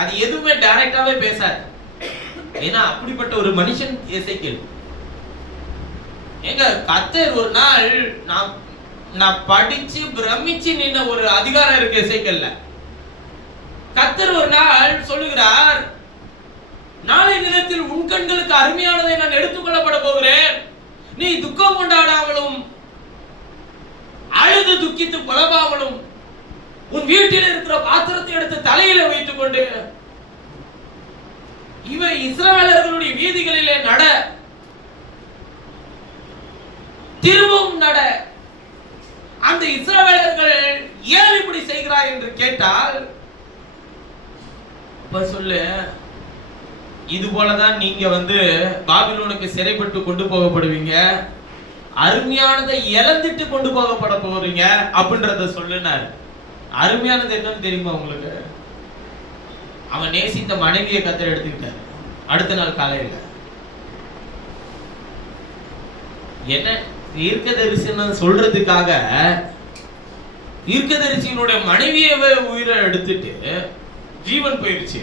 அது எதுவுமே டைரக்டாவே பேசாது. ஏன்னா அப்படிப்பட்ட ஒரு மனுஷன் எசேக்கியேல். எங்க கர்த்தர் ஒரு நாள் நான் படிச்சு பிரமிச்சு நின்ன ஒரு அதிகாரம் இருக்கு எசேக்கியேல்ல. கர்த்தர் ஒரு நாள் சொல்லுகிறார், நாளை தினத்தில் உன் கண்களுக்கு அருமையானதை நான் எடுத்துக்கொள்ளப்பட போகிறேன். நீ துக்கம் கொண்டாடாமலும் அழுது துக்கித்து புலம்பாமலும் உன் வீட்டில் இருக்கிற பாத்திரத்தை எடுத்து தலையில வைத்துக் கொண்டு இவை இஸ்ரவேலர்களுடைய வீதிகளிலே நட. திரும்பவும் நட. அந்த இஸ்ரவேலர்கள் ஏன் இப்படி செய்கிறாய் என்று கேட்டால், சொல்லு, இது போலதான் நீங்க பாபிலோனுக்கு சிறைப்பட்டு கொண்டு போகப்படுவீங்க, அருமையானதை இழந்துட்டு கொண்டு போகப்பட போறீங்க அப்படின்றத சொல்லுனார். அருமையானது என்னன்னு தெரியுமா உங்களுக்கு? அவன் நேசித்த மனைவியை கத்தர் எடுத்துக்கிட்டார். அடுத்த நாள் காலையில என்ன தீர்க்கதரிசனம் சொல்றதுக்காக தீர்க்கதரிசியினுடைய மனைவியவே உயிரை எடுத்துட்டு ஜீவன் போயிருச்சு.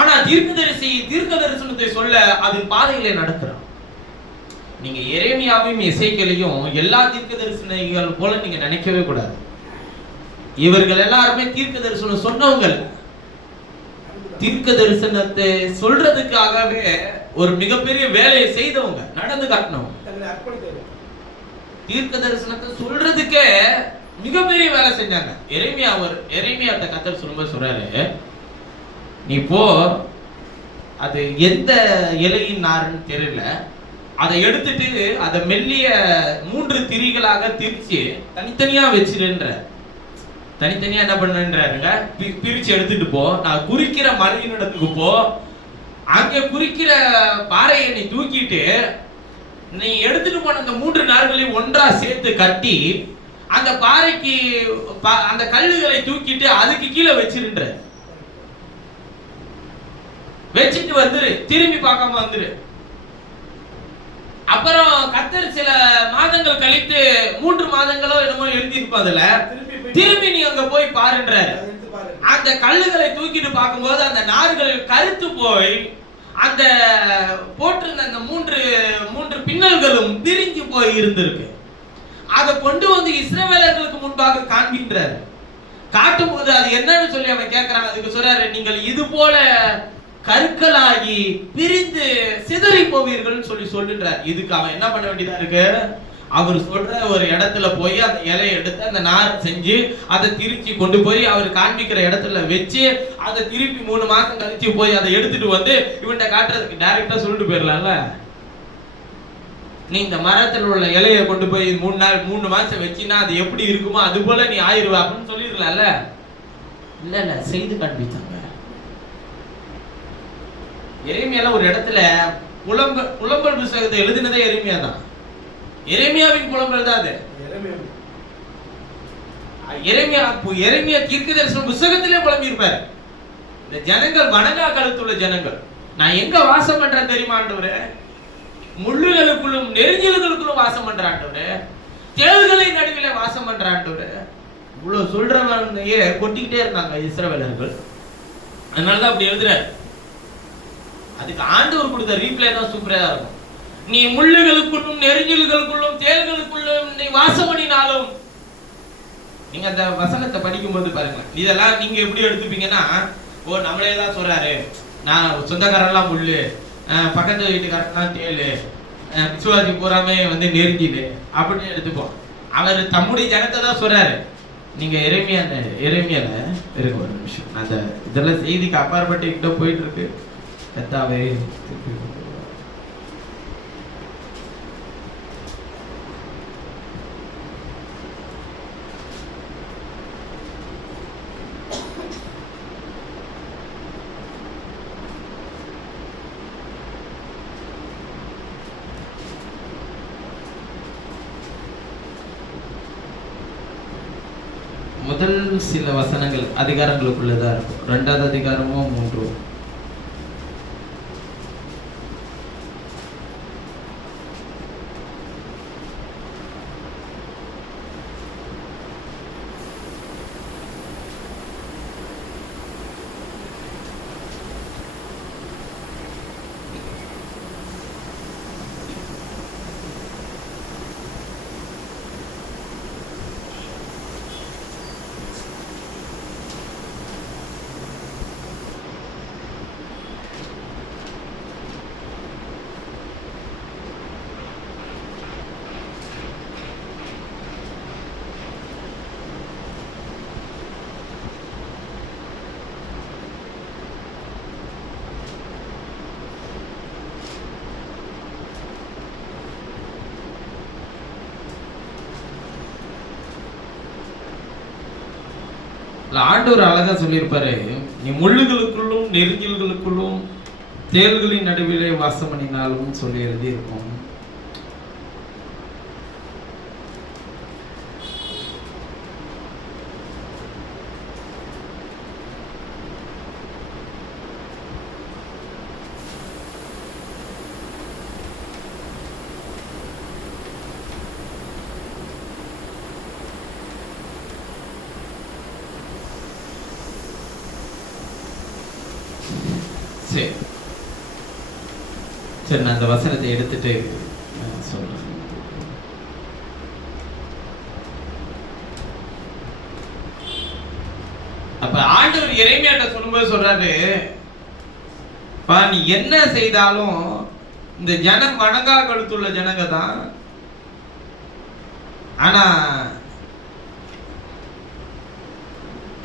ஆனா தீர்க்கதரிசி தீர்க்க தரிசனத்தை சொல்ல அதன் பாதையிலே நடக்கிறான். நீங்க எரேமியாவையும் எசேக்கியேலையும் எல்லா தீர்க்க தரிசனங்கள் போல நீங்க நினைக்கவே கூடாது. இவர்கள் எல்லாருமே தீர்க்க தரிசனம் சொன்னவங்க. தீர்க்க தரிசனத்தை சொல்றதுக்காகவே ஒரு மிகப்பெரிய வேலையை செய்தவங்க, நடந்து காட்டினவங்க. தீர்க்க தரிசனத்தை சொல்றதுக்கே மிகப்பெரிய வேலை செஞ்சாங்க. எரேமியாட்ட கர்த்தர் சொல்லும்போது சொல்றாரு, நீ போ, அது எந்த இலையின் நாருன்னு தெரியல, அதை எடுத்துட்டு அதை மெல்லிய 3 திரிகளாக திரிச்சு தனித்தனியா வச்சிருன்ற. தனித்தனியா என்ன பண்ணுன்றாருங்க, பிரிச்சு எடுத்துட்டு போ, நான் குறிக்கிற மலையின் இடத்துக்கு போ, அங்க குறிக்கிற பாறையை நீ தூக்கிட்டு நீ எடுத்துட்டு போன அந்த 3 நார்களையும் ஒன்றா சேர்த்து கட்டி அந்த பாறைக்கு அந்த கல்லுகளை தூக்கிட்டு அதுக்கு கீழே வச்சிருன்ற. வச்சிட்டு வந்துரு, திரும்பி பார்க்காம வந்துரு. அப்புறம் கர்த்தர் சில மாதங்கள் கழித்து 3 மாதங்களோ என்னமோ எழுதியிருப்போம், அதுல திரும்பி நீ அங்க போய் பாருன்ற. அந்த கல்லுகளை தூக்கிட்டு பார்க்கும்போது அந்த நார்கள் கருத்து போய் அந்த போட்டிருந்த அந்த 3 பின்னல்களும் பிரிஞ்சு போய் இருந்திருக்கு. அதை கொண்டு வந்து இஸ்ரவேலர்களுக்கு முன்பாக காண்பிக்கிறார். காட்டும் போது அது என்னன்னு சொல்லி அவன் கேட்கிறான். அதுக்கு சொல்றாரு, நீங்கள் இது போல கற்களாகி பிரிந்து சிதறி போவீர்கள் சொல்லி சொல்லுன்றார். இதுக்கு அவன் என்ன பண்ண வேண்டியதா இருக்கு? அவர் சொல்ற ஒரு இடத்துல போய் அந்த இலையை எடுத்து அந்த நார் செஞ்சு அதை திருச்சி கொண்டு போய் அவர் காண்பிக்கிற இடத்துல வச்சு அதை திருப்பி 3 மாசம் கழிச்சு போய் அதை எடுத்துட்டு வந்து இவன்கிட்ட காட்டுறதுக்கு டைரக்டா சொல்லிட்டு போயிடலாம்ல. நீ இந்த மரத்தில் உள்ள இலையை கொண்டு போய் 3 மாசம் வச்சினா அது எப்படி இருக்குமோ அது போல நீ ஆயிருவ அப்படின்னு சொல்லிருக்கலாம்ல. இல்ல செய்து காண்பித்தாங்க. எரேமியால ஒரு இடத்துல புலம்பல் புத்தகத்தை எழுதினதே எரேமியா தான். எரேமியாவின் புலம்பல் தான் அது. எரேமியா தீர்க்கதரிசன புத்தகத்திலே புலம்பி இருப்பார். இந்த ஜனங்கள் வணங்கா கழுத்துள்ள ஜனங்கள், நான் எங்க வாசம் பண்றேன் தெரியுமா ஆண்டவரே? முள்ளுகளுக்குள்ளும் நெருஞ்சில்களுக்குள்ளும் வாசம் பண்ற ஆண்டவரே, தேள்களை நடுவில வாசம் பண்ற ஆண்டவரே. இவ்வளவு சொல்றவனையே கொட்டிக்கிட்டே இருந்தாங்க இஸ்ரவேலர்கள். அதனாலதான் அப்படி எழுதுறாரு. அதுக்கு ஆண்டவர் கொடுத்த ரீப்ளே தான் சூப்பரா இருக்கும். நீ முள்ளுகளுக்குள்ளும் நெருஞ்சில்களுக்குள்ளும் தேள்களுக்குள்ளும் நீ வாசம் பண்ணினாலும். நீங்க அந்த வசனத்தை படிக்கும் போது பாருங்க, இதெல்லாம் நீங்க எப்படி எடுத்துப்பீங்கன்னா, ஓ நம்மளே தான் சொல்றாரு, நான் சொந்தக்காரெல்லாம் முள்ளு, பக்கத்து வீட்டுக்காரெல்லாம் தேளு, விசுவாசி பூராமே நெருஞ்சிடு அப்படின்னு எடுத்துப்போம். அவர் தம்முடைய ஜனத்தை தான் சொல்றாரு. நீங்க எரேமியால இருக்க ஒரு நிமிஷம், அந்த இதெல்லாம் செய்திக்கு அப்பாற்பட்டு கிட்ட போயிட்டு இருக்கு. கர்த்தாவே முதல் சில வசனங்கள் அதிகாரங்களுக்குள்ளதா இருக்கும். 2வது அதிகாரமும் 3. ஆண்டவர் அழகா சொல்லியிருப்பாரு, நீ முள்ளுகளுக்குள்ளும் நெருங்கில்களுக்குள்ளும் தேள்களின் நடுவிலே வாசம் பண்ணினாலும் சொல்லி எழுதி இருக்கும். சரி, நான் அந்த வசனத்தை எடுத்துட்டு சொல்றேன். அப்ப ஆண்டவர் எரேமியாட்ட சொல்லும்போது சொல்றாரு, நீ என்ன செய்தாலும் இந்த ஜனம் வணங்கா கழுத்துள்ள ஜனங்க தான், ஆனா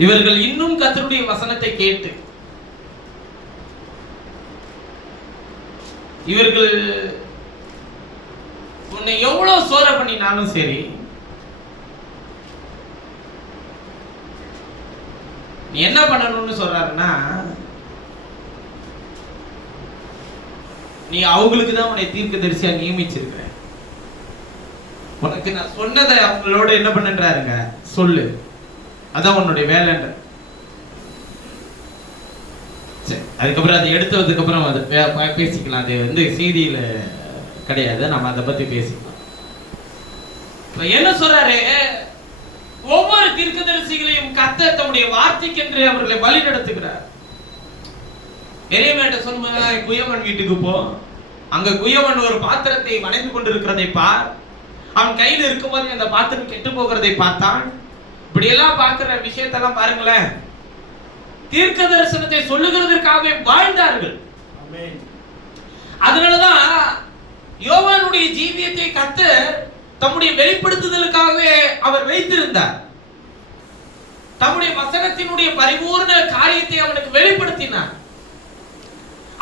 இவர்கள் இன்னும் கர்த்தருடைய வசனத்தை கேட்டு இவர்கள் உன்னை எவ்வளவு சோர பண்ணினாலும் சரி, நீ என்ன பண்ணணும்னு சொல்றாருன்னா, நீ அவங்களுக்கு தான் உன்னை தீர்க்கதரிசியா நியமிச்சிருக்கிற, உனக்கு நான் சொன்னதை அவங்களோட என்ன பண்ணுன்றாருங்க சொல்லு, அதான் உன்னுடைய வேலைன்ற. அதுக்கப்புறம் அதை எடுத்ததுக்கு அப்புறம் அதை பேசிக்கலாம். அது வந்து செய்தியில கிடையாது, நம்ம அதை பத்தி பேசிக்கலாம். என்ன சொல்றாரு, ஒவ்வொரு தீர்க்கதரிசிகளையும் கர்த்தர் தம்முடைய வார்த்தைக்கென்று அவர்களை வழி நடத்துகிறார். எரேமியாட்ட சொன்ன குயவன் வீட்டுக்கு போ, அங்க குயவன் ஒரு பாத்திரத்தை வணைந்து கொண்டிருக்கிறதை பார், அவன் கையில் இருக்கும்போது அந்த பாத்திரம் கெட்டு போகிறதை பார்த்தான். இப்படி எல்லாம் பார்க்கிற விஷயத்தெல்லாம் பாருங்களேன், தீர்க்க தரிசனத்தை சொல்லுகிறதற்காகவே வாழ்ந்தார்கள். அதனாலதான் யோவானுடைய ஜீவியத்தை கர்த்தர் தம்முடைய வெளிப்படுத்துதலுக்காகவே அவர் வைத்திருந்தார். தம்முடைய வசனத்தினுடைய பரிபூர்ண காரியத்தை அவனுக்கு வெளிப்படுத்தினார்.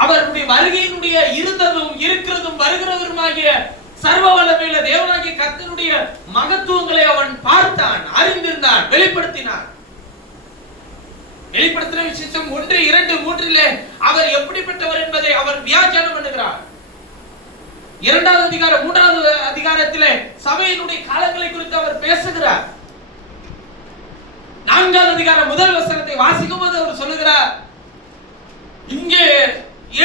அவருடைய வருகையினுடைய இருந்ததும் இருக்கிறதும் வருகிறவருமாகிய சர்வ வல்லமையுள்ள தேவனாகிய கர்த்தருடைய மகத்துவங்களை அவன் பார்த்தான், அறிந்திருந்தான், வெளிப்படுத்தினார். வெளிப்படுத்தின விசேஷம் 1, 2, 3 அவர் எப்படிப்பட்டவர் என்பதை அவர் வியாக்கியானம் பண்ணுகிறார். 2வது அதிகாரம் 3வது அதிகாரத்திலே சபையினுடைய காலங்களை குறித்து அவர் பேசுகிறார். 4வது அதிகாரம் 1 வசனத்தை வாசிக்கும் போது அவர் சொல்லுகிறார், இங்கே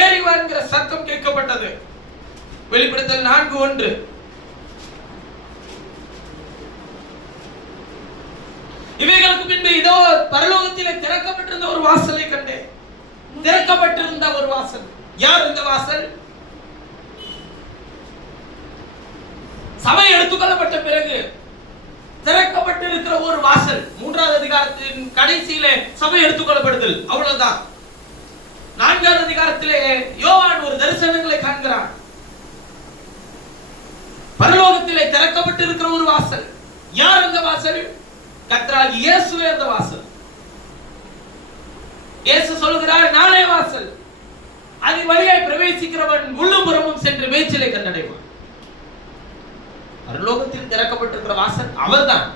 ஏறி வருகிற சத்தம் கேட்கப்பட்டது. வெளிப்படுத்தல் 4:1. இவைகளுக்கு பின்பு இதோ பரலோகத்திலே திறக்கப்பட்டிருந்த ஒரு வாசலை கண்டேன். திறக்கப்பட்டிருந்த ஒரு வாசல். யார் இந்த வாசல்? சபை எடுத்துக்கொள்ளப்பட்ட பிறகு திறக்கப்பட்டிருக்கிற ஒரு வாசல். 3வது அதிகாரத்தின் கடைசியிலே சபை எடுத்துக்கொள்ளப்படுதல், அவ்வளவுதான். 4வது அதிகாரத்திலே யோவான் ஒரு தரிசனங்களை காண்கிறான். பரலோகத்திலே திறக்கப்பட்டிருக்கிற ஒரு வாசல். யார் அந்த வாசல்? கர்த்தராகிய இயேசுவே அந்த வாசல். இயேசு சொல்கிறார், நானே வாசல், அதன் வழியாய் பிரவேசிக்கிறவன் உள்ளும் புறமும் சென்று மேய்ச்சலை கண்டடைவான். பரலோகத்தில் திறக்கப்பட்டிருக்கிற வாசல் அவர்தான்.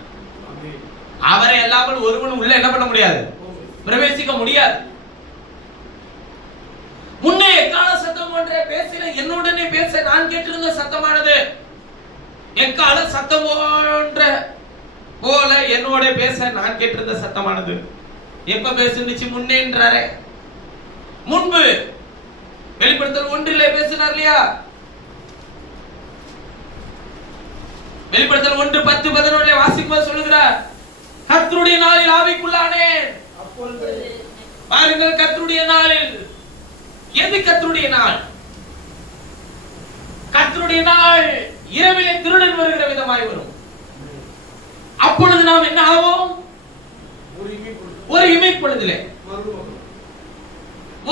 அவரை அல்லாமல் ஒருவனும் உள்ள என்ன பண்ண முடியாது, பிரவேசிக்க முடியாது. முன்னே எக்கால சத்தம் ஒன்றே பேசின என்னுடனே பேச நான் கேட்டிருந்த சத்தமானது எக்கால சத்தம் போன்ற போல என்னோட பேச நான் கேட்டிருந்த சத்தமானது. எப்ப பேசுனுச்சு? முன்னேன்றாரே. முன்பு வெளிப்படுத்தல் 1 பேசினார் இல்லையா? வெளிப்படுத்தல் 1:10-11 வாசிக்கும்போது சொல்லுகிறார், கர்த்தருடைய நாளில் ஆவிக்குள்ளானேன். பாருங்கள், கர்த்தருடைய நாளில். எது கர்த்தருடைய நாள்? கர்த்தருடைய நாள் இரவிலே திருடன் வருகிற விதமாய் வரும். அப்பொழுது நாம் என்ன ஆவோம்? ஒரு இமைப்பொழுதிலே,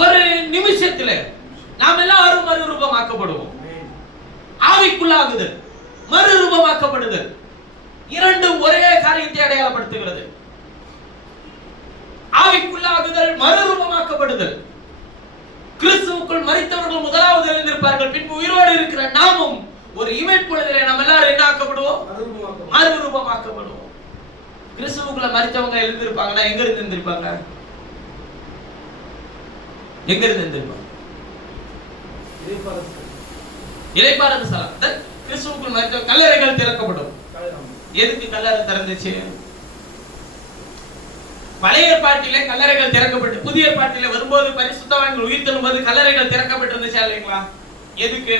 ஒரு நிமிஷத்திலே நாம் எல்லாரும் மறுரூபமாக்கப்படுவோம். ஆவிக்குள்ளாகுதல், மறுரூபமாக்கப்படுதல், இரண்டும் ஒரே காரியத்தை அடையாளப்படுத்துகிறது. ஆவிக்குள்ளாகுதல், மறுரூபமாக்கப்படுதல். கிறிஸ்துவுக்குள் மரித்தவர்கள் முதலாவது எழுந்திருப்பார்கள், பின்பு உயிரோடு இருக்கிற நாமும் ஒரு இமைப்பொழுதிலே நாம் எல்லாரும் என்ன ஆக்கப்படுவோம்? மறுரூபமாக்கப்படுவோம். கிறிஸ்துவுக்குள்ள மரித்தவங்க எழுந்திருப்பாங்கன்னா எங்க இருந்து எழுந்திருப்பாங்க? எங்க இருந்து எழுந்திருப்பாங்க? இளைப்பாறுதல் ஸ்தலம். கிறிஸ்துவுக்குள் மரித்த கல்லறைகள் திறக்கப்படும். எதுக்கு கல்லறை திறந்துச்சு? பழைய ஏற்பாட்டிலே கல்லறைகள் திறக்கப்பட்டு, புதிய ஏற்பாட்டிலே வரும்போது பரிசுத்தவான்கள் உயிர் தெழும்போது கல்லறைகள் திறக்கப்பட்டிருந்துச்சா இல்லைங்களா? எதுக்கு?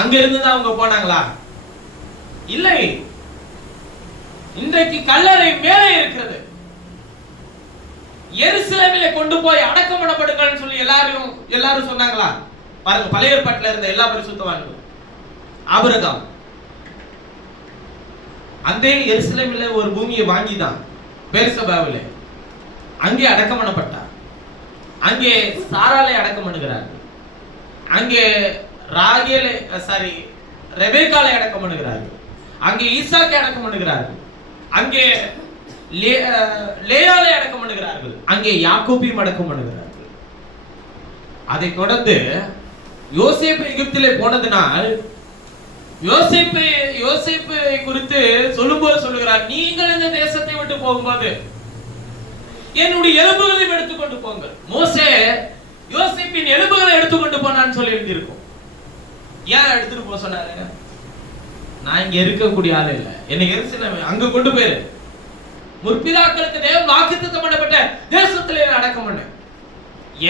அங்க இருந்துதான் அவங்க போனாங்களா? இல்லை. இன்றைக்கு கல்லறை மேலே இருக்கிறது. எருசலேமிலே கொண்டு போய் அடக்கம் பண்ணப்படுங்கன்னு சொல்லி எல்லாரும் சொன்னாங்களா? பாருங்க, பழைய ஏற்பாட்டில் இருந்த எல்லா பரிசுத்தவான்களும் ஆபிரகாம் அந்த எருசலேமிலே ஒரு பூமியை வாங்கிதான் பெர்சபாவிலே அங்கே அடக்கம் பண்ணப்பட்டார். அங்கே சாராளை அடக்கம் பண்ணுகிறார்கள். அங்கே ரெபேக்காலை அடக்கம் பண்ணுகிறார்கள். அங்கே ஈசாக்கை அடக்கம் பண்ணுகிறார்கள். அங்கே லேயாலை அடக்கம் பண்ணுகிறார்கள். அங்கே யாக்கோபையும் அடக்கம் பண்ணுகிறார்கள். அதை தொடர்ந்து யோசேப்பு எகிப்திலே போனதினால் யோசேப்பு குறித்து சொல்லும்போது சொல்லுகிறார், நீங்கள் இந்த தேசத்தை விட்டு போகும்போது என்னுடைய எலும்புகளையும் எடுத்துக்கொண்டு போங்கள். மோசே யோசேப்பின் எலும்புகளை எடுத்துக்கொண்டு போனான்னு சொல்லி எழுதியிருக்கும். ஏன் எடுத்துட்டு போக சொன்னாரு? நான் இங்க இருக்கக்கூடிய ஆளு இல்ல, என்னை எருசலேம் அங்க கொண்டு போயிரு. முற்பிதாக்களுக்கு தேவன் வாக்குத்தத்தம் பண்ணப்பட்ட தேசத்திலே அடக்கம் பண்ணு.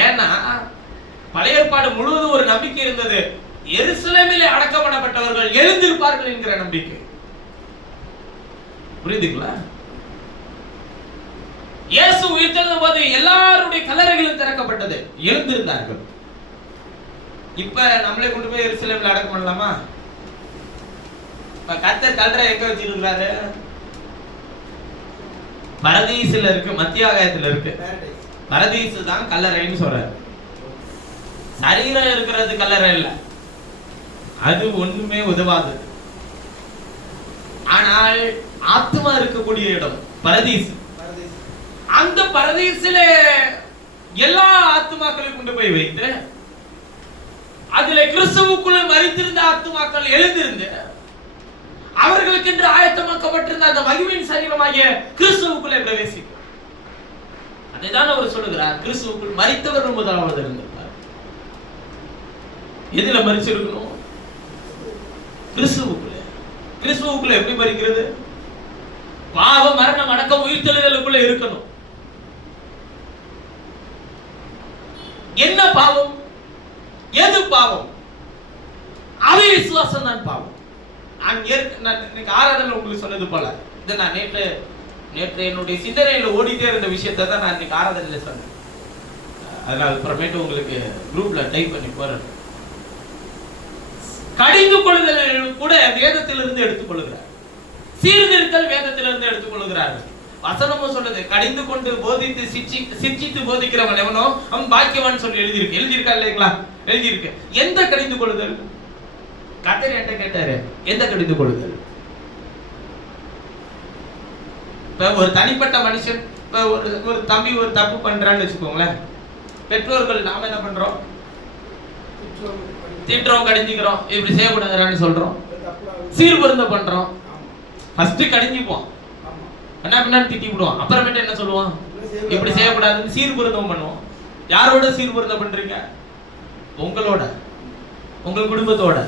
ஏன்னா பழைய ஏற்பாடு முழுவதும் ஒரு நம்பிக்கை இருந்தது, எருசலேமிலே அடக்கம் பண்ணப்பட்டவர்கள் எழுந்திருப்பார்கள் என்கிற நம்பிக்கை. புரியுதுங்களா? இயேசு உயிர்த்தெழுந்த போது எல்லாருடைய கல்லறைகளும் திறக்கப்பட்டது, எழுந்திருந்தார்கள். இப்ப நம்மளே கொண்டு போய் எருசலேமில் அடக்கம் பண்ணலாமா? இப்ப கர்த்தர் கல்லறை எங்க வச்சிருக்கிறாரு? பரதீசுல இருக்கு, மத்திய ஆகாயத்துல இருக்கு. பரதீசு தான் கல்லறைன்னு சொல்றாரு. சரீரம் இருக்கிறது கல்லறை இல்ல, அது ஒண்ணுமே உதவாது. ஆனால் ஆத்மா இருக்கக்கூடிய இடம் பரதீசு. அந்த பரதீசுல எல்லா ஆத்மாக்களையும் கொண்டு போய் வைத்து அதுல கிறிஸ்துவுக்குள்ள மரித்திருந்த ஆத்மாக்கள் எழுந்திருந்து அவர்களுக்கு என்று ஆயத்தமாக்கப்பட்டிருந்த அந்த மகிமையின் சரீரமாகிய கிறிஸ்துவுக்குள்ளே பிரவேசிக்கும். அதைதான் அவர் சொல்லுகிறார், கிறிஸ்துவுக்குள் மரித்தவர்கள் முதலாவது இருந்திருப்பார். எதுல மரிச்சிருக்கணும்? கிறிஸ்துவுக்குள்ள. கிறிஸ்துவுக்குள்ள எப்படி மரிக்கிறது? பாவ மரணம் அடக்கம் உயிர்த்தெழுதலுக்குள்ள இருக்கணும். என்ன பாவம்? எது பாவம்? அவிசுவாசம் தான் பாவம். ஆராதனை உங்களுக்கு சொன்னது போல, இதை நான் நேற்று என்னுடைய சிந்தனையில ஓடிட்டே இருந்த விஷயத்தை தான் நான் இன்னைக்கு ஆராதனையில சொன்னேன். அதனால அப்புறமேட்டு உங்களுக்கு குரூப்ல டைப் பண்ணி போறேன். கடிந்து கொள்ளுதல் கூட வேதத்திலிருந்து எடுத்துக்கொள்கிறார். சீர்திருத்தல் வேதத்திலிருந்து எடுத்துக்கொள்கிறார்கள். வசனமும் சொல்லுது, கடிந்து கொண்டு போதித்து சிட்சித்து போதிக்கிறவன் எவனோ அவன் பாக்கியவான் சொல்லி எழுதியிருக்கா இல்லைங்களா? எழுதியிருக்கு. எந்த கடிந்து கொள்ளுதல்? கர்த்தர் என்கிட்ட கேட்டாரு, எந்த கடிந்து கொள்ளுதல்? இப்ப ஒரு தனிப்பட்ட மனுஷன், இப்ப ஒரு தம்பி ஒரு தப்பு பண்றான்னு வச்சுக்கோங்களேன், பெற்றோர்கள் நாம என்ன பண்றோம்? திட்டுறோம், கடிஞ்சிக்கிறோம், இப்படி செய்யக்கூடாதுன்னு சொல்றோம், சீர்பருந்த பண்றோம். ஃபர்ஸ்ட் கடிஞ்சிப்போம், என்ன பண்ணாலும் திட்டி விடுவோம். அப்புறமேட்டு என்ன சொல்லுவோம்? இப்படி செய்யக்கூடாதுன்னு சீர்பருந்தம் பண்ணுவோம். யாரோட சீர்பருந்தம் பண்றீங்க? உங்களோட, உங்கள் குடும்பத்தோட.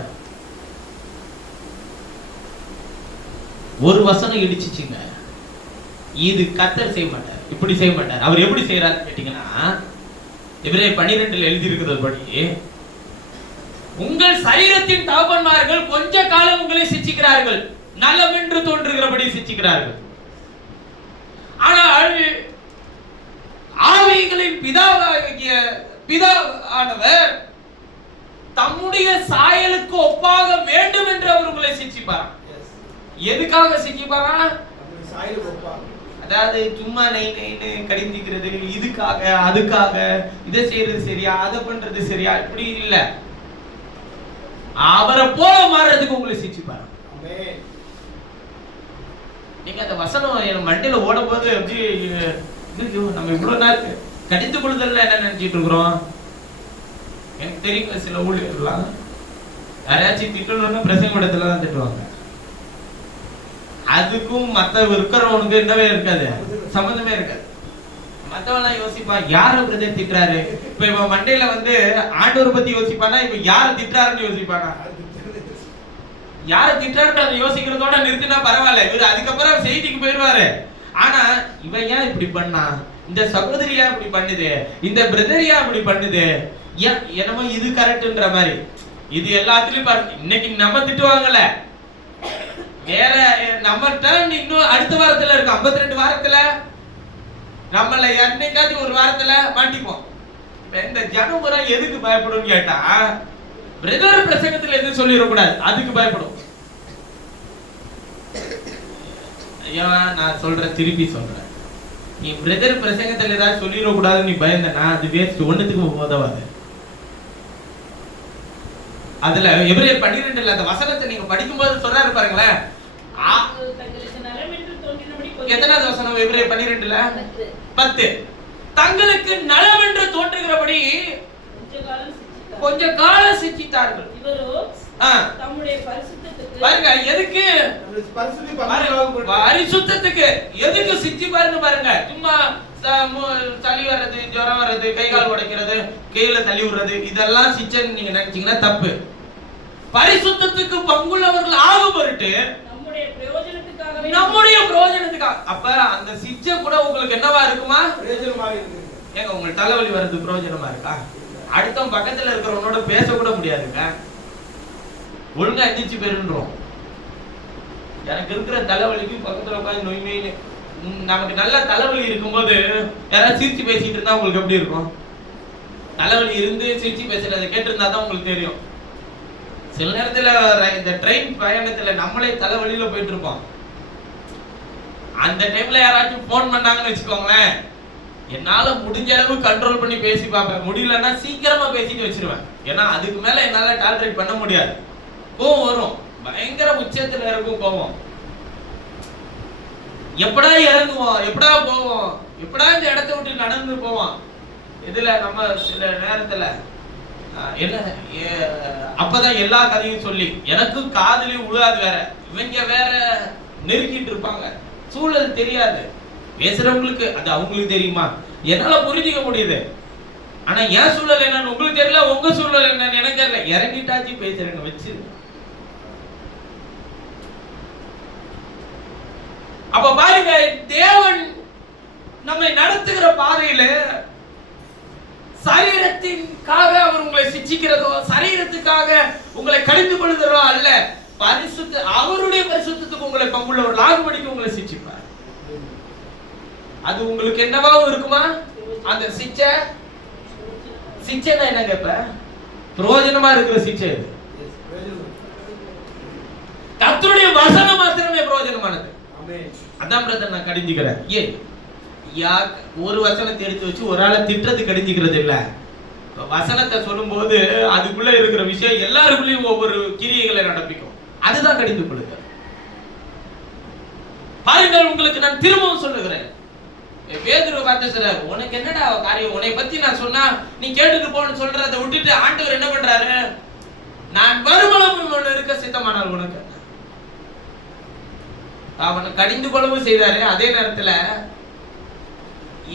ஒரு வசனம் இடிச்சிச்சுங்க, இது கர்த்தர் செய்ய மாட்டார், இப்படி செய்ய மாட்டார். அவர் எப்படி செய்யறாரு கேட்டீங்கன்னா, எபிரேயர் 12 எழுதி இருக்கிறது படி, உங்கள் சரீரத்தின் தகப்பன்மார்கள் கொஞ்ச காலம் உங்களை சிச்சிக்கிறார்கள், நலம் என்று தோன்றுகிறபடி சிச்சிக்கிறார்கள். ஆனால் ஆவிகளின் பிதாவானவர் தம்முடைய சாயலுக்கு ஒப்பாக வேண்டும் என்று அவர் உங்களை சிச்சிப்பார். எதுக்காக சிச்சிப்பாரா? அதாவது சும்மா நெய்னு கடிஞ்சிக்கிறது, இதுக்காக அதுக்காக, இதை செய்யறது சரியா, அதை பண்றது சரியா, இப்படி இல்ல. அவரை போல மாறுறதுக்கு உங்களை சிச்சிப்பார். நீங்க அந்த வசனம் என் மண்டையில ஓடும் போது எப்படி நம்ம இவ்வளவு நாள் கடித்து கொள்ளுதல்ல என்ன நினைச்சிட்டு இருக்கிறோம்? எனக்கு தெரியும், சில ஊழியர்கள்லாம் யாரையாச்சும் திட்டணும்னா பிரசங்க இடத்துல தான் திட்டுவாங்க. அதுக்கும் மத்த இருக்கிறவனுக்கு என்னவே இருக்காது, சம்பந்தமே இருக்காது. மத்தவெல்லாம் யோசிப்பா யார பிரதர் திட்டுறாரு. இப்ப இவன் மண்டையில வந்து ஆண்டவரை பத்தி யோசிப்பானா, இப்ப யார திட்டுறாருன்னு யோசிப்பானா? யார திட்டுறாரு யோசிக்கிறதோட நிறுத்தினா பரவாயில்ல, இவர் அதுக்கப்புறம் செய்திக்கு போயிடுவாரு. ஆனா இவன் ஏன் இப்படி பண்ணா, இந்த சகோதரியா இப்படி பண்ணுது, இந்த பிரதரியா இப்படி பண்ணுது, என்னமோ இது கரெக்ட்ன்ற மாதிரி. இது எல்லாத்துலயும் பாரு, இன்னைக்கு நம்ம திட்டுவாங்கல்ல, வேற நம்ம டர்ன் இன்னும் அடுத்த வாரத்துல இருக்கு. 52 வாரத்துல நம்மள என்னைக்காச்சும் ஒரு வாரத்துல மாட்டிப்போம். இந்த ஜனமுறை எதுக்கு பயப்படும் கேட்டா, பிரதர் பிரசங்கத்துல எதுவும் சொல்லிடக்கூடாது, அதுக்கு பயப்படும். ஐயா நான் சொல்றேன், திருப்பி சொல்றேன், நீ பிரதர் பிரசங்கத்துல ஏதாவது சொல்லிடக்கூடாதுன்னு நீ பயந்தனா அது வேஸ்ட், ஒண்ணுத்துக்கு உதவாது. அதுல எபிரேயர் 12 அந்த வசனத்தை நீங்க படிக்கும்போது சொல்றாரு பாருங்களேன், எத்தனாவது வசனம்? எபிரேயர் 12 10. தங்களுக்கு நலவென்று தோன்றுகிறபடி கொஞ்ச காலம் சிச்சித்தார்கள். பாருங்க எதுக்கு, பரிசுத்தத்துக்கு. எதுக்கு சிச்சி பாருங்க பாருங்க, சும்மா சளி வர்றது, ஜுரம் வர்றது, கை கால் உடைக்கிறது, கீழே தள்ளி விடுறது, இதெல்லாம் சிச்சன்னு நீங்க நினைச்சீங்கன்னா தப்பு. பரிசுத்தத்துக்கு பங்குள்ளவர்கள் ஆகும் பொருட்டு, நம்முடைய பிரயோஜனத்துக்காக. அப்ப அந்த சிச்சை கூட உங்களுக்கு என்னவா இருக்குமா? பிரயோஜனமா இருக்கு. ஏங்க உங்களுக்கு தலைவலி வர்றது பிரயோஜனமா இருக்கா? அடுத்த பக்கத்துல இருக்கிறவனோட பேச கூட முடியாதுங்க, ஒழுங்கா எந்திரிச்சு போயிருன்றோம். எனக்கு இருக்கிற தலைவலிக்கு பக்கத்துல உட்காந்து நோய் நோய். நமக்கு நல்ல தலைவலி இருக்கும்போது யாராவது சிரிச்சு பேசிட்டு இருந்தா உங்களுக்கு எப்படி இருக்கும்? தலைவலி இருந்து சிரிச்சு பேசுறதை கேட்டிருந்தா தான் உங்களுக்கு தெரியும். சில நேரத்துல இந்த ட்ரெயின் பயணத்துல நம்மளே தலைவலியில போயிட்டு இருப்போம். அந்த டைம்ல யாராச்சும் போன் பண்ணாங்கன்னு வச்சுக்கோங்களேன், என்னால முடிஞ்ச அளவு கண்ட்ரோல் பண்ணி பேசி பார்ப்பேன். முடியலன்னா சீக்கிரமா பேசிட்டு வச்சிருவேன். ஏன்னா அதுக்கு மேல என்னால டாலரேட் பண்ண முடியாது. கோவம் வரும், பயங்கர உச்சத்துல இருக்கும் கோவம். எப்படா இறங்குவோம், எப்படா போவோம், எப்படா இந்த இடத்த விட்டு நடந்து போவோம். இதுல நம்ம சில நேரத்துல என்ன அப்பதான் எல்லா கதையும் சொல்லி எனக்கு காதுலயும் உழுகாது. வேற இவங்க வேற நெருக்கிட்டு இருப்பாங்க, சூழல் தெரியாது. பேசுறவங்களுக்கு அது அவங்களுக்கு தெரியுமா, என்னால புரிஞ்சுக்க முடியுது. ஆனா என் சூழல் என்னன்னு உங்களுக்கு தெரியல, உங்க சூழல் என்னன்னு எனக்கு தெரியல. இறங்கிட்டாச்சு பேசுறேங்க வச்சு. அப்ப பாருங்க, தேவன் நம்மை நடத்துகிற பாதையில சரீரத்திற்காக அவர் உங்களை சிச்சிக்கிறதோ, சரீரத்துக்காக உங்களை கடிந்து கொள்ளுதோ அல்ல. பரிசுத்த அவருடைய பரிசுத்தத்துக்கு உங்களை பங்குள்ளவர் லாகுபடிக்கு உங்களை சிச்சிப்பார். அது உங்களுக்கு என்னவாவும் இருக்குமா? அந்த சிச்சைனா என்னங்க? இப்ப பிரயோஜனமா இருக்கிற சிச்சை இது. கர்த்தருடைய வசனம் மாத்திரமே பிரயோஜனமானது. அதான் பிரதர் நான் கடிஞ்சுக்கிறேன். ஏன் ஒரு வசனத்தை எடுத்து வச்சு ஒரு ஆளை திட்டுறது கடிஞ்சுக்கிறது இல்ல. வசனத்தை சொல்லும் போது அதுக்குள்ள இருக்கிற விஷயம் எல்லாருக்குள்ளயும் ஒவ்வொரு கிரியைகளை நடப்பிக்கும். அதுதான் கடிந்து கொள்ளுங்க. பாருங்கள், உங்களுக்கு நான் திரும்பவும் சொல்லுகிறேன். பேதுரு பார்த்து சொல்றாரு, உனக்கு என்னடா காரியம், உன்னை பத்தி நான் சொன்னா நீ கேட்டுட்டு போன்னு சொல்றதை விட்டுட்டு ஆண்டவர் என்ன பண்றாரு, நான் வருமளவும் இருக்க சித்தமானால் உனக்கு. அவனை கடிந்து கொள்ளவும் செய்தாரு. அதே நேரத்துல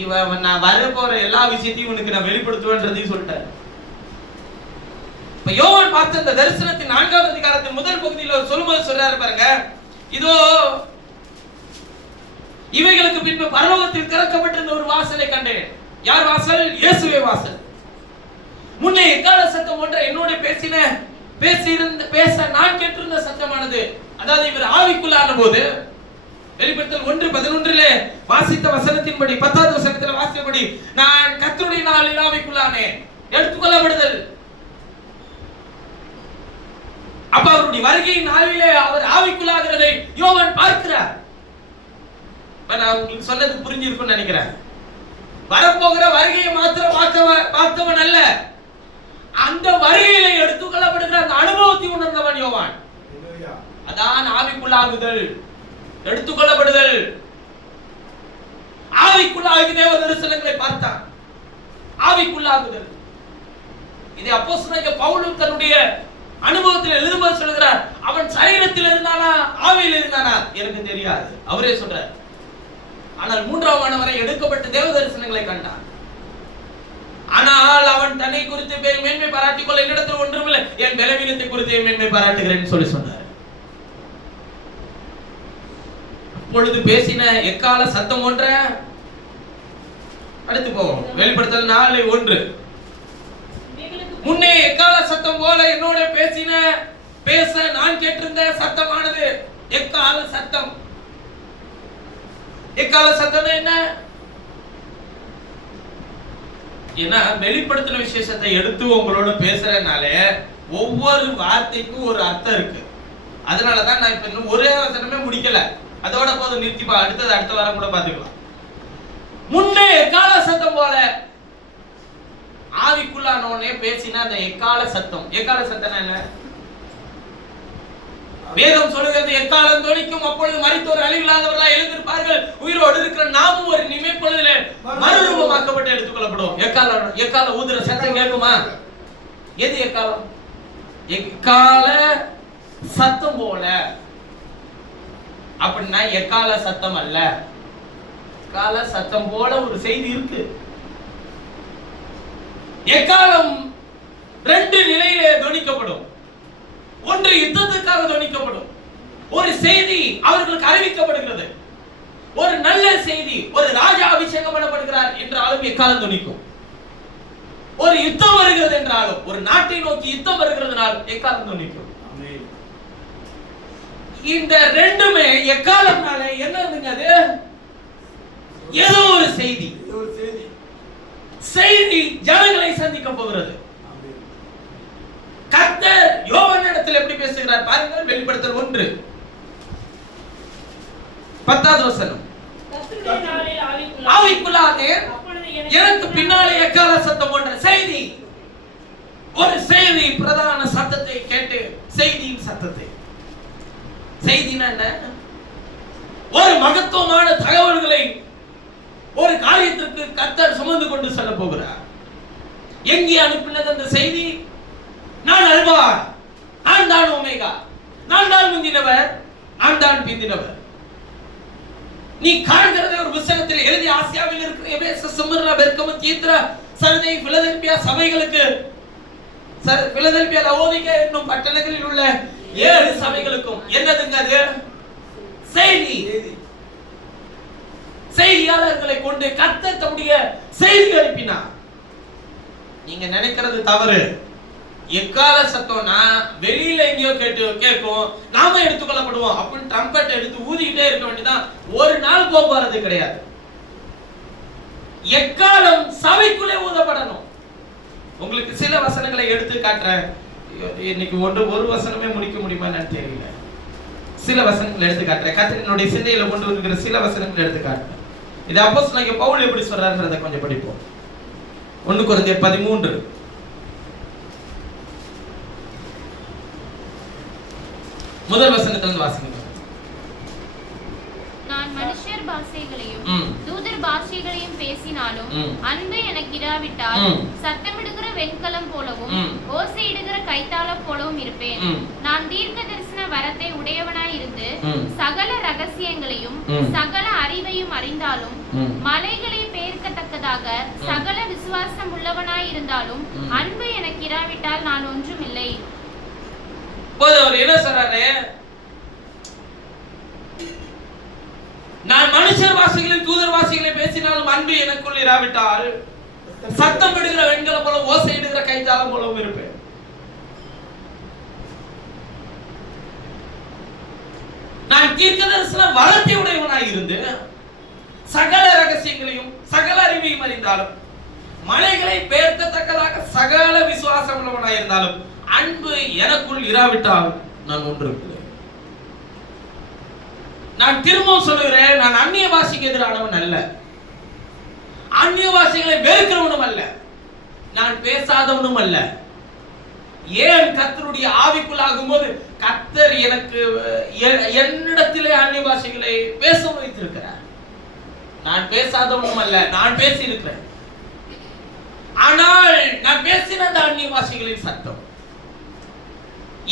இவன் நான் வர போற எல்லா விஷயத்தையும் உனக்கு நான் வெளிப்படுத்துவேன்றதையும் சொல்லிட்டாரு. இப்ப யோவான் பார்த்த இந்த தரிசனத்தின் 4வது அதிகாரத்தின் முதல் பகுதியில் சொல்லும்போது சொல்றாரு பாருங்க, இதோ இவைகளுக்கு பின்பு பரலோகத்தில் திறக்கப்பட்டிருந்த ஒரு வாசலை கண்டேன். யார் வாசல்? இயேசுவே வாசல். முன்னே எக்கால சத்தம் ஒன்றை என்னோட பேச நான் கேட்டிருந்த சத்தமானது, அதாவது இவர் ஆவிக்குள்ளான போது வெளிப்படுத்தல் 1:11 வாசித்த வசனத்தின்படி 10வது வசனத்தில் வாசித்தபடி, நான் கர்த்தருடைய நாளில் ஆவிக்குள்ளானே, எடுத்துக்கொள்ளப்படுதல். அப்ப அவருடைய வருகையின் நாளிலே அவர் ஆவிக்குள்ளாகிறதை யோவான் பார்க்கிறார். நான் உங்களுக்கு சொன்னது புரிஞ்சிருக்கும்னு நினைக்கிறேன். வரப்போகிற வருகையை மாத்திரம் பார்த்தவன் அல்ல, அந்த வருகையில எடுத்துக்கொள்ளப்படுகிற அந்த அனுபவத்தை உணர்ந்தவன் யோவான். அதான் ஆவிக்குள்ளாகுதல், எடுத்துக்கொள்ளப்படுதல். ஆவிக்குள்ளாகி தேவ தரிசனங்களை பார்த்தான். ஆவிக்குள்ளாகுதல். இதை அப்போஸ்தலனாகிய பவுல் தன்னுடைய அனுபவத்தில் எழுதும்போது சொல்கிறார், அவன் சரீரத்தில் இருந்தானா ஆவியில் இருந்தானா எனக்கு தெரியாது, அவரே சொல்றார். ஆனால் மூன்றாம் வானவரை எடுக்கப்பட்ட தேவ தரிசனங்களை கண்டான். ஆனால் அவன் தன்னை குறித்து மேன்மை பாராட்டிக் கொள்ள என்னிடத்தில் ஒன்றுமில்லை, என் பலவீனத்தை குறித்து மேன்மை பாராட்டுகிறேன் சொல்லி சொன்னார். அப்பொழுது பேசின எக்கால சத்தம் ஒன்ற, அடுத்து போவோம் வெளிப்படுத்தல் 4:1. முன்னே எக்கால சத்தம் போல என்னோட பேச நான் கேட்டிருந்த சத்தமானது எக்கால சத்தம். எக்கால சத்தம் என்ன? ஏன்னா வெளிப்படுத்தின விசேஷத்தை எடுத்து உங்களோட பேசுறதுனாலே ஒவ்வொரு வார்த்தைக்கும் ஒரு அர்த்தம் இருக்கு. அதனாலதான் நான் இப்ப இன்னும் ஒரே வசனமே முடிக்கல, அதோட போதும் நிறுத்திப்பா, அடுத்தது அடுத்த வாரம் கூட பாத்துக்கலாம். முன்னே எக்கால சத்தம் போல ஆவிக்குள்ளானோனே பேசினா அந்த எக்கால சத்தம். எக்கால சத்தம் என்ன? வேதம் சொல்லுகிறது எக்காலம் தொனிக்கும், அப்பொழுது மரித்தோர் அழிவில்லாதவர்களாய் எழுந்திருப்பார்கள், உயிரோடு இருக்கிற நாமும் ஒரு நிமிப்பொழுதிலே மறுரூபமாக்கப்பட்டு எடுத்துக்கொள்ளப்படும். எக்கால ஊதுற சத்தம் கேட்குமா? எது எக்காலம்? எக்கால சத்தம் போல. அப்படின்னா எக்கால சத்தம் அல்ல, எக்கால சத்தம் போல ஒரு செய்தி இருக்கு. எக்காலம் 2 நிலையிலே தொனிக்கப்படும். ஒன்று யுத்தத்துக்காக தொனிக்கப்படும், ஒரு செய்தி அவர்களுக்கு அறிவிக்கப்படுகிறது, ஒரு நல்ல செய்தி, ஒரு ராஜா அபிஷேகம் பண்ணப்படுகிறார் என்றாலும் எக்காலம் தொனிக்கும். ஒரு யுத்தம் வருகிறது என்றாலும், ஒரு நாட்டை நோக்கி யுத்தம் வருகிறதுனாலும் எக்காலம் தொனிக்கும். இந்த ரெண்டுமே எக்காலம்னால என்னதுங்க? அது ஏதோ ஒரு செய்தி, செய்தி ஜனங்களை சந்திக்க போகிறது. கர்த்தர் யோவானிடத்தில் எப்படி பேசுகிறார் பாருங்கள், வெளிப்படுத்தல் 1:10. ஆவிக்குள்ளானே எனக்கு பின்னாலே எக்கால சத்தம் போன்ற செய்தி, ஒரு செய்தி, பிரதான சத்தத்தை கேட்டு, செய்தியின் சத்தத்தை. செய்தினா என்ன? ஒரு மகத்துவமான தகவல்களை ஒரு காரியத்திற்கு கர்த்தர் சுமந்து கொண்டு செல்ல போகிறார். எங்கே அனுப்பினது அந்த செய்தி? நான் அல்பா, நான் தான் ஒமேகா, நான் தான் முந்தினவர், நான் தான் பிந்தினவர். நீ காண்கிறதை ஒரு புத்தகத்தில் எழுதி ஆசியாவில் இருக்கிற எபேசு, சிமிர்னா, பெர்கமு, தியத்திரா, சர்தை, பிலதெல்பியா சபைகளுக்கு, பிலதெல்பியா, லவோதிகா என்னும் பட்டணங்களில் உள்ள 7 சபைகளுக்கும் என்னதுங்க அது? செய்தி. செய்தியாளர்களை கொண்டு கர்த்தர் தம்முடைய செய்தி அனுப்பினார். நீங்க நினைக்கிறது தவறு. எக்கால சத்தம்னா வெளியில எங்கேயோ கேட்கும், நாம எடுத்துக்கொள்ளப்படுவோம் அப்படின்னு ட்ரம்பட் எடுத்து ஊதிக்கிட்டே இருக்க வேண்டியதான், ஒரு நாள் போறது கிடையாது. எக்காலம் சபைக்குள்ளே ஊதப்படணும். உங்களுக்கு சில வசனங்களை எடுத்து காட்டுறேன். இன்னைக்கு ஒரு வசனமே முடிக்க முடியுமா தெரியல. சில வசனங்களை எடுத்து காட்டுறேன். கர்த்தரினுடைய சிந்தையில கொண்டு வருகிற சில வசனங்களை எடுத்து காட்டுறேன். இது அப்போஸ்தலனாகிய பவுல் எப்படி சொல்றாருன்றதை கொஞ்சம் படிப்போம். 1 கொரிந்தியர் 13 முதல் வசனத்திலிருந்து வாசிங்க. நான் மனுஷர் பாஷைகளையும் தூதர் பாஷைகளையும் பேசினாலும் அன்பு எனக்கு இராவிட்டால் சத்தமிடுகிற வெண்கலம் போலவும் ஓசையிடுகிற கைத்தாளம் போலவும் இருப்பேன். நான் தீர்க்க தரிசன வரத்தை உடையவனாய் இருந்து சகல ரகசியங்களையும் சகல அறிவையும் அறிந்தாலும் மலைகளை பெயர்க்கத்தக்கதாக சகல விசுவாசம் உள்ளவனாய் இருந்தாலும் அன்பு எனக்கு இராவிட்டால் நான் ஒன்றும் இல்லை. அவர் என்ன சொல்றாரு? நான் மனுஷர் வாசிகளையும் தூதர் வாசிகளை பேசினாலும் அன்பு எனக்குள் இராவிட்டால் சத்தம் இடுகிற வெண்கலம் போல ஓசையிடுகிற கைத்தாளம் போலவும் இருப்பேன். நான் தீர்க்கதரிசன வரத்தை உடையவனாய் இருந்து சகல ரகசியங்களையும் சகல அறிவையும் அறிந்தாலும் மலைகளை பெயர்க்கத்தக்கதாக சகல விசுவாசம் உள்ளவனாய் இருந்தாலும் அன்பு எனக்குள் இராவிட்டால் நான் ஒன்றும் இல்லை. நான் திரும்பவும் சொல்லுகிறேன், நான் அந்நிய பாஷைக்கு எதிரானவன் அல்ல, அந்நிய பாஷைகளை வெறுக்கிறவனும் அல்ல, நான் பேசாதவனும் அல்ல. ஏன் கர்த்தருடைய ஆவிக்குள்ளாகும் போது கர்த்தர் எனக்கு என்னிடத்திலே அந்நிய பாஷைகளை பேச வைத்திருக்கிறார். நான் பேசாதவனும் அல்ல, நான் பேசி இருக்கிறேன். ஆனால் நான் பேசின அந்த அந்நிய பாஷைகளின் சத்தம்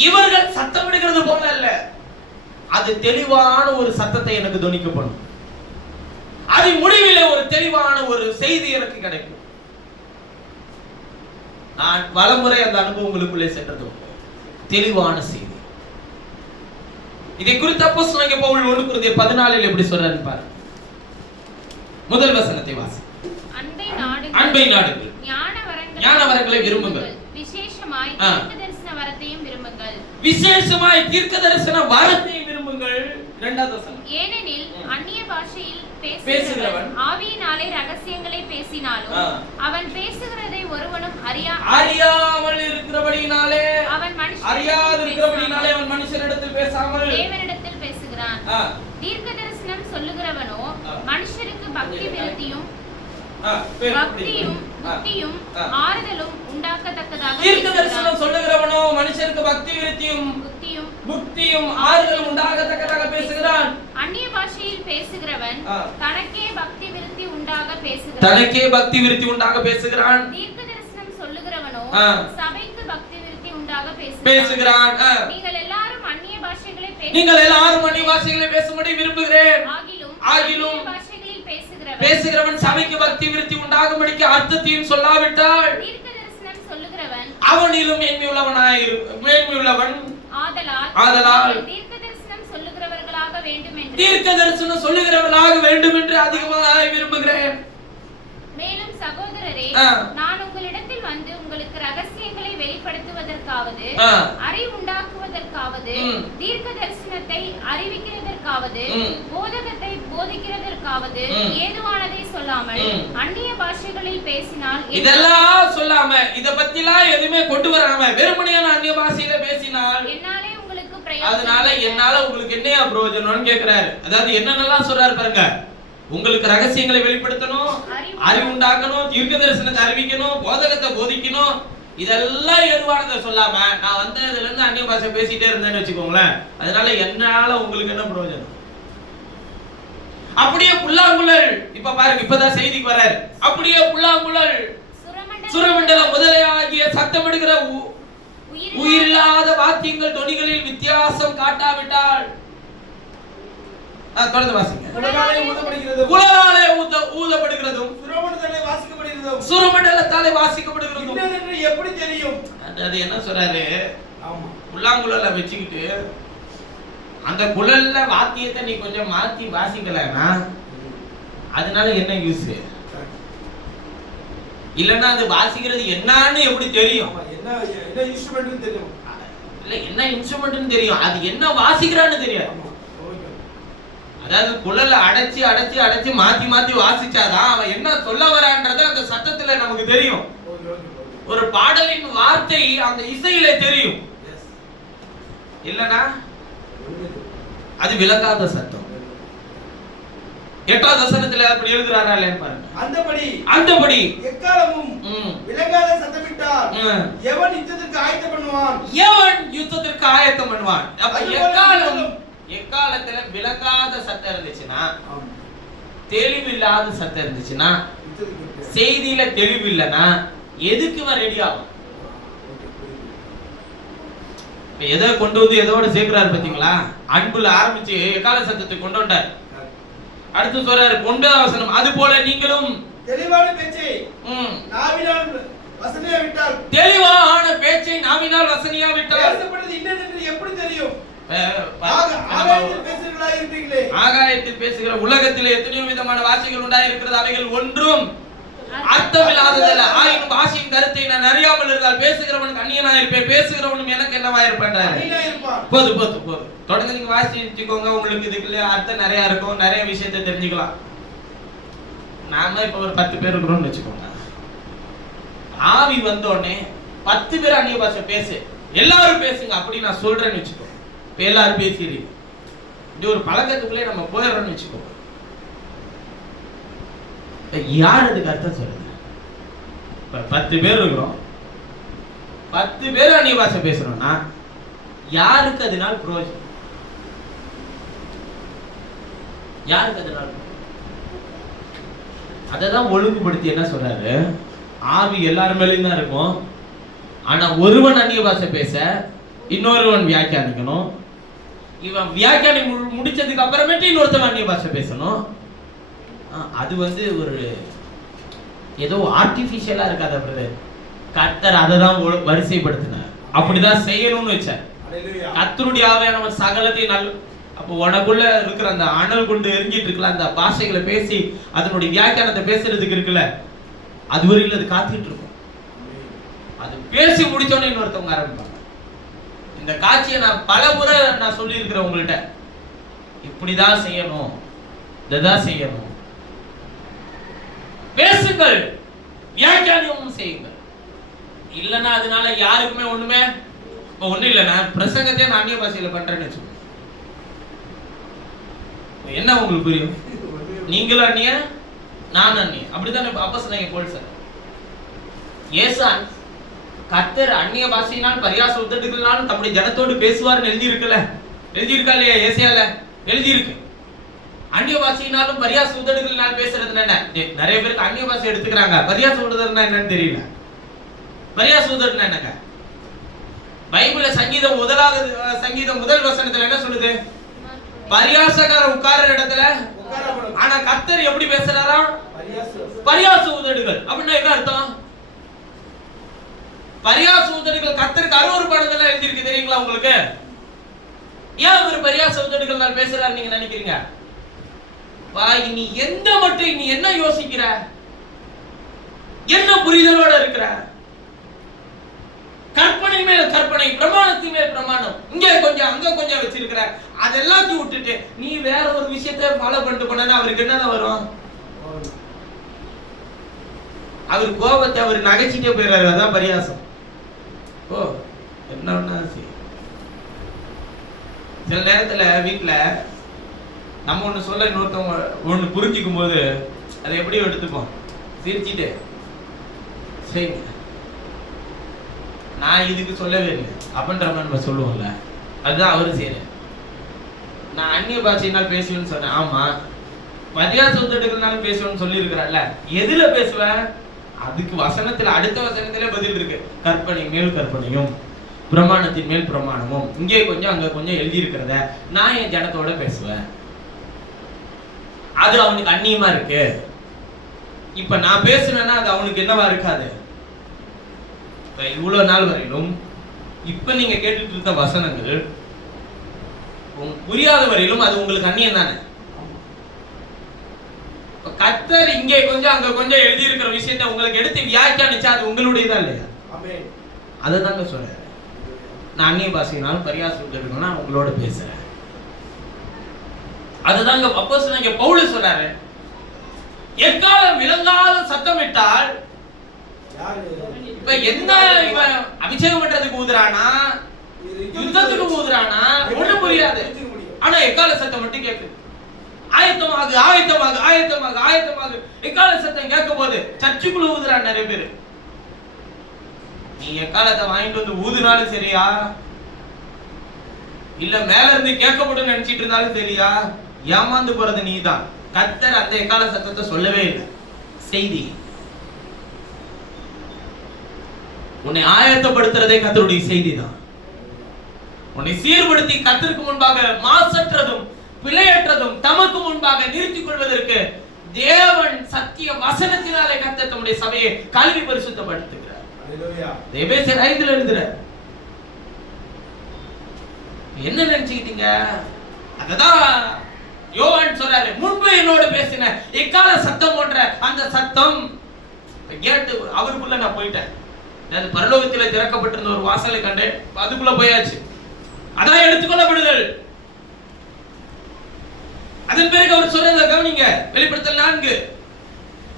இவர்கள் சத்தம் விடுகிறது போல அல்ல, அது தெளிவான ஒரு சத்தத்தை எனக்கு தொனிக்கப்படும். அது முடிவிலே ஒரு தெளிவான ஒரு செய்தி எனக்கு கிடைக்கும். நான் பலமுறை அந்த அனுபவம் உங்களுக்குள்ளே சென்றது தெளிவான செய்தி. இதை குறித்து அப்போஸ்தலனாகிய பவுல் 1 கொரிந்தியர் 14 எப்படி சொல்றாருன்னு பாருங்க. முதல் வசனத்தை வாசி. அன்பை நாடுங்கள், ஞான வரங்களை விரும்புங்கள், விசேஷமாய் தீர்க்கதரிசன வரத்தையும் விரும்புங்கள். விசேஷமாய் தீர்க்கதரிசன வரத்தையும் விரும்புங்கள். இரண்டாவது வசனம். ஏனெனில் அந்நிய பாஷையில் பேசுகிறவன் ஆவியினாலே ரகசியங்களை பேசினாலும் அவன் பேசுகிறதை ஒருவனும் அறியாமல் இருக்கிறபடியினாலே அவன் மனுஷரிடத்தில் பேசாமல் தேவனிடத்தில் பேசுகிறான். தீர்க்கதரிசனம் சொல்லுகிறவனோ மனுஷருக்கு பக்தி விருத்தியும் புத்தியும் ஆறுதலும் உண்டாக்கத்தக்கதாக. தீர்க்கதரிசனம் சொல்லுகிறவனோ மனுஷருக்கு பக்தி விருத்தியும் புத்தியும் ஆறுதலும் உண்டாகத்தக்கதாக பேசுகிறான். அந்நிய பாஷையில் பேசுகிறவன் தனக்கே பக்தி விருத்தி உண்டாக பேசுகிறான். தீர்க்கதரிசனம் சொல்லுகிறவனோ சபைக்கு பக்தி விருத்தி உண்டாக பேசுகிறான். நீங்கள் எல்லாரும் அந்நிய பாஷைகளை பேசும்படி விரும்புகிறேன். ஆகிலும் பேசுகிறவன் சபைக்கு பக்தி விருத்தி உண்டாகும்படிக்கு அர்த்தத்தையும் சொல்லாவிட்டால் தீர்க்கதரிசனம் சொல்லுகிறவன் அவனிலும் மேன்மையுள்ளவன். ஆதலால் தீர்க்கதரிசனம் சொல்லுகிறவர்களாக வேண்டும் என்று அதிகமாக விரும்புகிறேன். மேலும் சகோதரரே, நான் உங்களிடத்தில் வந்து உங்களுக்கு ரகசியங்களை வெளிப்படுத்துவதற்காவது, அறிவுண்டாக்குவதற்காவது, தீர்க்கதரிசனத்தை அறிவிக்கிறதற்காவது, போதகத்தை போதிக்கிறதற்காவது ஏதுவானதை சொல்லாமல் அந்நிய பாஷைகளில் பேசினால், இதெல்லாம் சொல்லாம இத பத்திலாம் எதுவுமே கொண்டு வராம வெறுமனையான அந்நிய பாஷையில பேசினால் என்னாலே உங்களுக்கு அதனால என்னால உங்களுக்கு என்னையா பிரயோஜனம்னு கேக்குறாரு. அதாவது என்னென்னலாம் சொல்றாரு பாருங்க. உங்களுக்கு ரகசியங்களை வெளிப்படுத்தணும், அறிவுண்டாக்கணும், தீர்க்க தரிசனத்தை அறிவிக்கணும், போதகத்தை போதிக்கணும். இதெல்லாம் எதுவானதை சொல்லாம நான் வந்ததுல இருந்து அந்நிய பாஷை பேசிட்டே இருந்தேன்னு வச்சுக்கோங்களேன். அதனால என்னால உங்களுக்கு என்ன பிரயோஜனம்? அப்படியே புல்லாங்குழல், இப்ப பாருங்க, இப்பதான் செய்திக்கு வராரு. அப்படியே புல்லாங்குழல் சுரமண்டல முதலையாகிய சத்தமிடுகிற உயிரில்லாத வாத்தியங்கள் தொனிகளில் வித்தியாசம் காட்டாவிட்டால் தொடர்ந்து வாசிங்க. குழலாலே ஊதப்படுகிறதும் சுரமண்டலத்தாலே வாசிக்கப்படுகிறதும் எப்படி தெரியும்? அது என்ன சொல்றாரு, புல்லாங்குழல வச்சுக்கிட்டு அந்த குழல்ல வாத்தியத்தை நீ கொஞ்சம் மாத்தி வாசிக்கலன்னா அதனால என்ன யூஸ்? இல்லன்னா அது வாசிக்கிறது என்னன்னு எப்படி தெரியும்? என்ன இன்ஸ்ட்ருமென்ட்னு தெரியும். இல்ல என்ன இன்ஸ்ட்ருமென்ட்னு தெரியும், அது என்ன வாசிக்கிறான்னு தெரியாது. அதாவது குழலை அடைச்சி அடைச்சி அடைச்சி மாத்தி மாத்தி வாசிச்சாதான் அவன் என்ன சொல்ல வரான்றது அந்த சத்தத்துல நமக்கு தெரியும். ஒரு பாடலின் வார்த்தை அந்த இசையில தெரியும். இல்லனா அது விளங்காத சத்தம். 8வது வசனத்துல அப்படி எழுதுறாரா இல்லைன்னு பாருங்க. அந்தபடி எக்காலமும் விளங்காத சத்தமிட்டால் எவன் யுத்தத்திற்கு ஆயத்தம் பண்ணுவான். அப்ப எக்காலத்துல விளங்காத சத்தம் இருந்துச்சுன்னா, தெளிவில்லாத சத்தம் இருந்துச்சுன்னா, செய்தியில தெளிவு இல்லைன்னா எதுக்கு ரெடி ஆகும்? எதை கொண்டு வந்து எதோட சேர்க்கிறாரு பாத்தீங்களா? அன்புல ஆரம்பிச்சு எக்கால சத்தத்தை கொண்டு வந்தார். அடுத்து சொல்றாரு 9வது வசனம், அது போல நீங்களும் தெளிவான பேச்சை நாவினால் வசனியாவிட்டால் பேசப்படுவது இன்னதென்று எப்படி தெரியும்? ஆகாயத்தில் பேசுகிற உலகத்தில் எத்தனையோ விதமான வார்த்தைகள் உண்டாயிருக்கிறது. அவைகள் ஒன்றும் அர்த்தமில்லாததல்ல. ஆயினும் வாசியின் கருத்தை நான் அறியாமல் இருந்தால் பேசுகிறவனுக்கு அந்நியனாயிருப்பேன், பேசுகிறவனும் எனக்கு என்னவாயிருப்பேன். போதும். தொடர்ந்து நீங்க வாசிச்சுக்கோங்க. உங்களுக்கு இதுக்குள்ள அர்த்தம் நிறைய இருக்கும், நிறைய விஷயத்தை தெரிஞ்சுக்கலாம். நாம இப்ப ஒரு 10 பேர் இருக்கிறோம்னு வச்சுக்கோங்க. ஆவி வந்தோடனே 10 பேர் அந்நிய பாஷை பேசு, எல்லாரும் பேசுங்க அப்படி நான் சொல்றேன்னு வச்சுக்கோ. இப்ப எல்லாரும் பேசிடுறீங்க. இது ஒரு பழக்கத்துக்குள்ளே நம்ம போயிடுறோம்னு வச்சுக்கோ. யார் அதுக்கு அர்த்தம் சொல்லுங்க? 10 பேர் இருக்கிறோம், 10 பேர் அந்நிய பாஷை பேசுறோம்னா யாருக்கு அதனால பிரயோஜனம்? யாருக்கு அதனால? அததான் ஒழுங்குபடுத்தி என்ன சொல்றாரு, ஆவி எல்லாரும் மேலேயும் தான் இருக்கும். ஆனா ஒருவன் அந்நிய பாஷை பேச இன்னொருவன் வியாக்கியானிக்கணும், இவன் வியாக்கியானி முடிச்சதுக்கு அப்புறமேட்டு இன்னொருத்தன் அந்நிய பாஷை பேசணும். அது வந்து ஒரு ஏதோ ஆர்டிபிஷியலா இருக்காது. பிரதர், கர்த்தர் அதை தான் வரிசைப்படுத்தினார். அப்படிதான் செய்யணும்னு வச்சார். கர்த்தருடைய ஆவியானவர் சகலத்தையும் நல்ல. அப்போ உனக்குள்ள இருக்கிற அந்த அனல் கொண்டு எரிஞ்சிட்டு இருக்கல அந்த பாஷைகளை பேசி அதனுடைய வியாக்கியானத்தை பேசுறதுக்கு இருக்குல்ல, அது வரையில் அது காத்துட்டு இருக்கும். அது பேசி முடிச்சோன்னு இன்னொருத்தவங்க ஆரம்பிப்பாங்க. இந்த காட்சியை நான் பல முறை நான் சொல்லி இருக்கிறேன் உங்கள்கிட்ட. இப்படிதான் செய்யணும், இதான் செய்யணும். பேசுங்கள், வியாக்கியானமும் செய்யுங்கள். இல்லைன்னா அதனால யாருக்குமே ஒண்ணுமே ஒண்ணும் இல்லை. நான் பிரசங்கத்தையே நான் அந்நிய பாஷையில பண்றேன்னு வச்சுக்கோங்க, என்ன உங்களுக்கு புரியும்? நீங்களும் அந்நிய, நான் அந்நிய, அப்படித்தானே அப்போஸ்தலனாகிய பவுல் சார். ஏசான் கர்த்தர் அந்நிய பாஷையினால் பரியாச உதடுகளினாலும் தம்முடைய ஜனத்தோடு பேசுவார்னு எழுதி இருக்குல்ல, எழுதி இருக்கா இல்லையா? ஏசாயால எழுதி இருக்கு. அந்நிய பாஷையினாலும் பரியாச உதடுகளினால் பேசுறது என்ன? நிறைய பேருக்கு அந்நிய பாஷை எடுத்துக்கிறாங்க, பரியாச உதடுனா என்னன்னு தெரியல. பரியாச உதடுனா என்னங்க? பைபிள்ல சங்கீதம் முதல் வசனத்துல என்ன சொல்லுது? பரியாசக்கார உட்கார்ற இடத்துல. ஆனா கர்த்தர் எப்படி பேசுறாராம்? பரியாச உதடுகள். அப்படின்னா என்ன அர்த்தம்? பரியாச உதடுகள் கர்த்தருக்கு அருவருப்பானதெல்லாம் எழுதி இருக்கு தெரியுங்களா உங்களுக்கு? ஏன் ஒரு பரியாச உதடுகள் நான் பேசுறாரு நீங்க நினைக்கிறீங்க? நீ எந்த மட்டும் நீ என்ன யோசிக்கிற, என்ன புரிதலோட இருக்கிற? கற்பனை மேல் கற்பனை, பிரமாணத்தின் மேல் பிரமாணம், இங்க கொஞ்சம் அங்க கொஞ்சம் வச்சிருக்கிற. அதெல்லாத்தையும் விட்டுட்டு நீ வேற ஒரு விஷயத்தை ஃபாலோ பண்ணிட்டு போனா அவருக்கு என்னதான் வரும்? அவர் கோபத்தை அவர் நகைச்சிட்டே போயிடுறாரு. அதான் பரியாசம். ஓ என்ன சில நேரத்துல வீட்டுல நம்ம ஒண்ணு சொல்ல இன்னொருத்தவங்க ஒண்ணு புரிஞ்சுக்கும் போது அதை எப்படி எடுத்துப்போம்? சிரிச்சுட்டு சரி நான் இதுக்கு சொல்லவே இல்லை அப்படின்ற மாதிரி நம்ம சொல்லுவோம்ல, அதுதான் அவரு சரி. நான் அந்நிய பாஷையினால் பேசுவேன்னு சொன்னேன். ஆமா, பரியாச உதடுகள்னாலும் பேசுவேன்னு சொல்லி இருக்கிறான்ல, எதுல பேசுவேன்? அதுக்கு வசனத்துல அடுத்த வசனத்திலே பதில் இருக்கு. கற்பனை மேல் கற்பனையும் பிரமாணத்தின் மேல் பிரமாணமும், இங்கே கொஞ்சம் அங்க கொஞ்சம் எழுதி இருக்கிறத நான் என் ஜனத்தோட பேசுவேன். அது அவனுக்கு அந்நியமா இருக்கு. இப்ப நான் பேசுனேன்னா அது அவனுக்கு என்னவா இருக்காது? இவ்வளவு நாள் வரையிலும் இப்ப நீங்க கேட்டுட்டு இருந்த வசனங்கள் புரியாத வரையிலும் அது உங்களுக்கு அந்நியம் தானே. கர்த்தர் இங்கே கொஞ்சம் அங்க கொஞ்சம் எழுதி இருக்கிற விஷயத்தை உங்களுக்கு எடுத்து வியாக்கியானிச்சா அது உங்களுடையதா இல்லையா? அதை தாங்க சொல்றேன். நான் அந்நிய பாஷையினாலும் பரியாசம் எடுக்கணும்னா உங்களோட பேசுறேன். அதுதாங்க அப்போஸ்தலனாகிய பவுல் சொல்றாரு. எக்காலம் விளங்காத சத்தமிட்டால் இப்ப என்ன இவன் அபிஷேகம் பண்றதுக்கு ஊதுறானா, யுத்தத்துக்கு ஊதுறானா ஒண்ணு புரியாது. ஆனா எக்கால சத்தம் மட்டும் கேட்குது. ஆயத்தமாக ஆயத்தமாக ஆயத்தமாக ஆயத்தமாக எக்கால சத்தம் கேட்கும் போது சர்ச்சுக்குள்ள ஊதுறான் நிறைய பேரு. நீ எக்காலத்தை வாங்கிட்டு வந்து ஊதுனாலும் சரியா, இல்ல மேல இருந்து கேட்கப்படும் நினைச்சிட்டு இருந்தாலும் சரியா, ஏமாந்து போறது நீதான். கர்த்தர் அந்த எக்கால சத்தத்தை சொல்லவே இல்லை. செய்தி உன்னை ஆயத்தப்படுத்துறதே கர்த்தருடைய செய்தி தான். உன்னை சீர்படுத்தி கர்த்தருக்கு முன்பாக மாசற்றதும் பிழையற்றதும் தமக்கு முன்பாக நிறுத்திக் கொள்வதற்கு தேவன் சத்திய வசனத்தினாலே கர்த்தர் தம்முடைய சபையை கல்வி பரிசுத்தப்படுத்துகிறார். எபேசியர் 5 எழுதுறார். என்ன நினைச்சுக்கிட்டீங்க? அததான் யோவான் சொல்றாரு, முன்பு என்னோட பேசின எக்கால சத்தம் போன்ற அந்த சத்தம் கேட்டு அவருக்குள்ள நான் போயிட்டேன். பரலோகத்திலே திறக்கப்பட்டிருந்த ஒரு வாசலை கண்டேன், அதுக்குள்ள போயாச்சு. அதான் எடுத்துக்கொள்ளப்படுதல். அதன் பிறகு அவர் சொல்றத கவனிங்க. வெளிப்படுத்தல் 4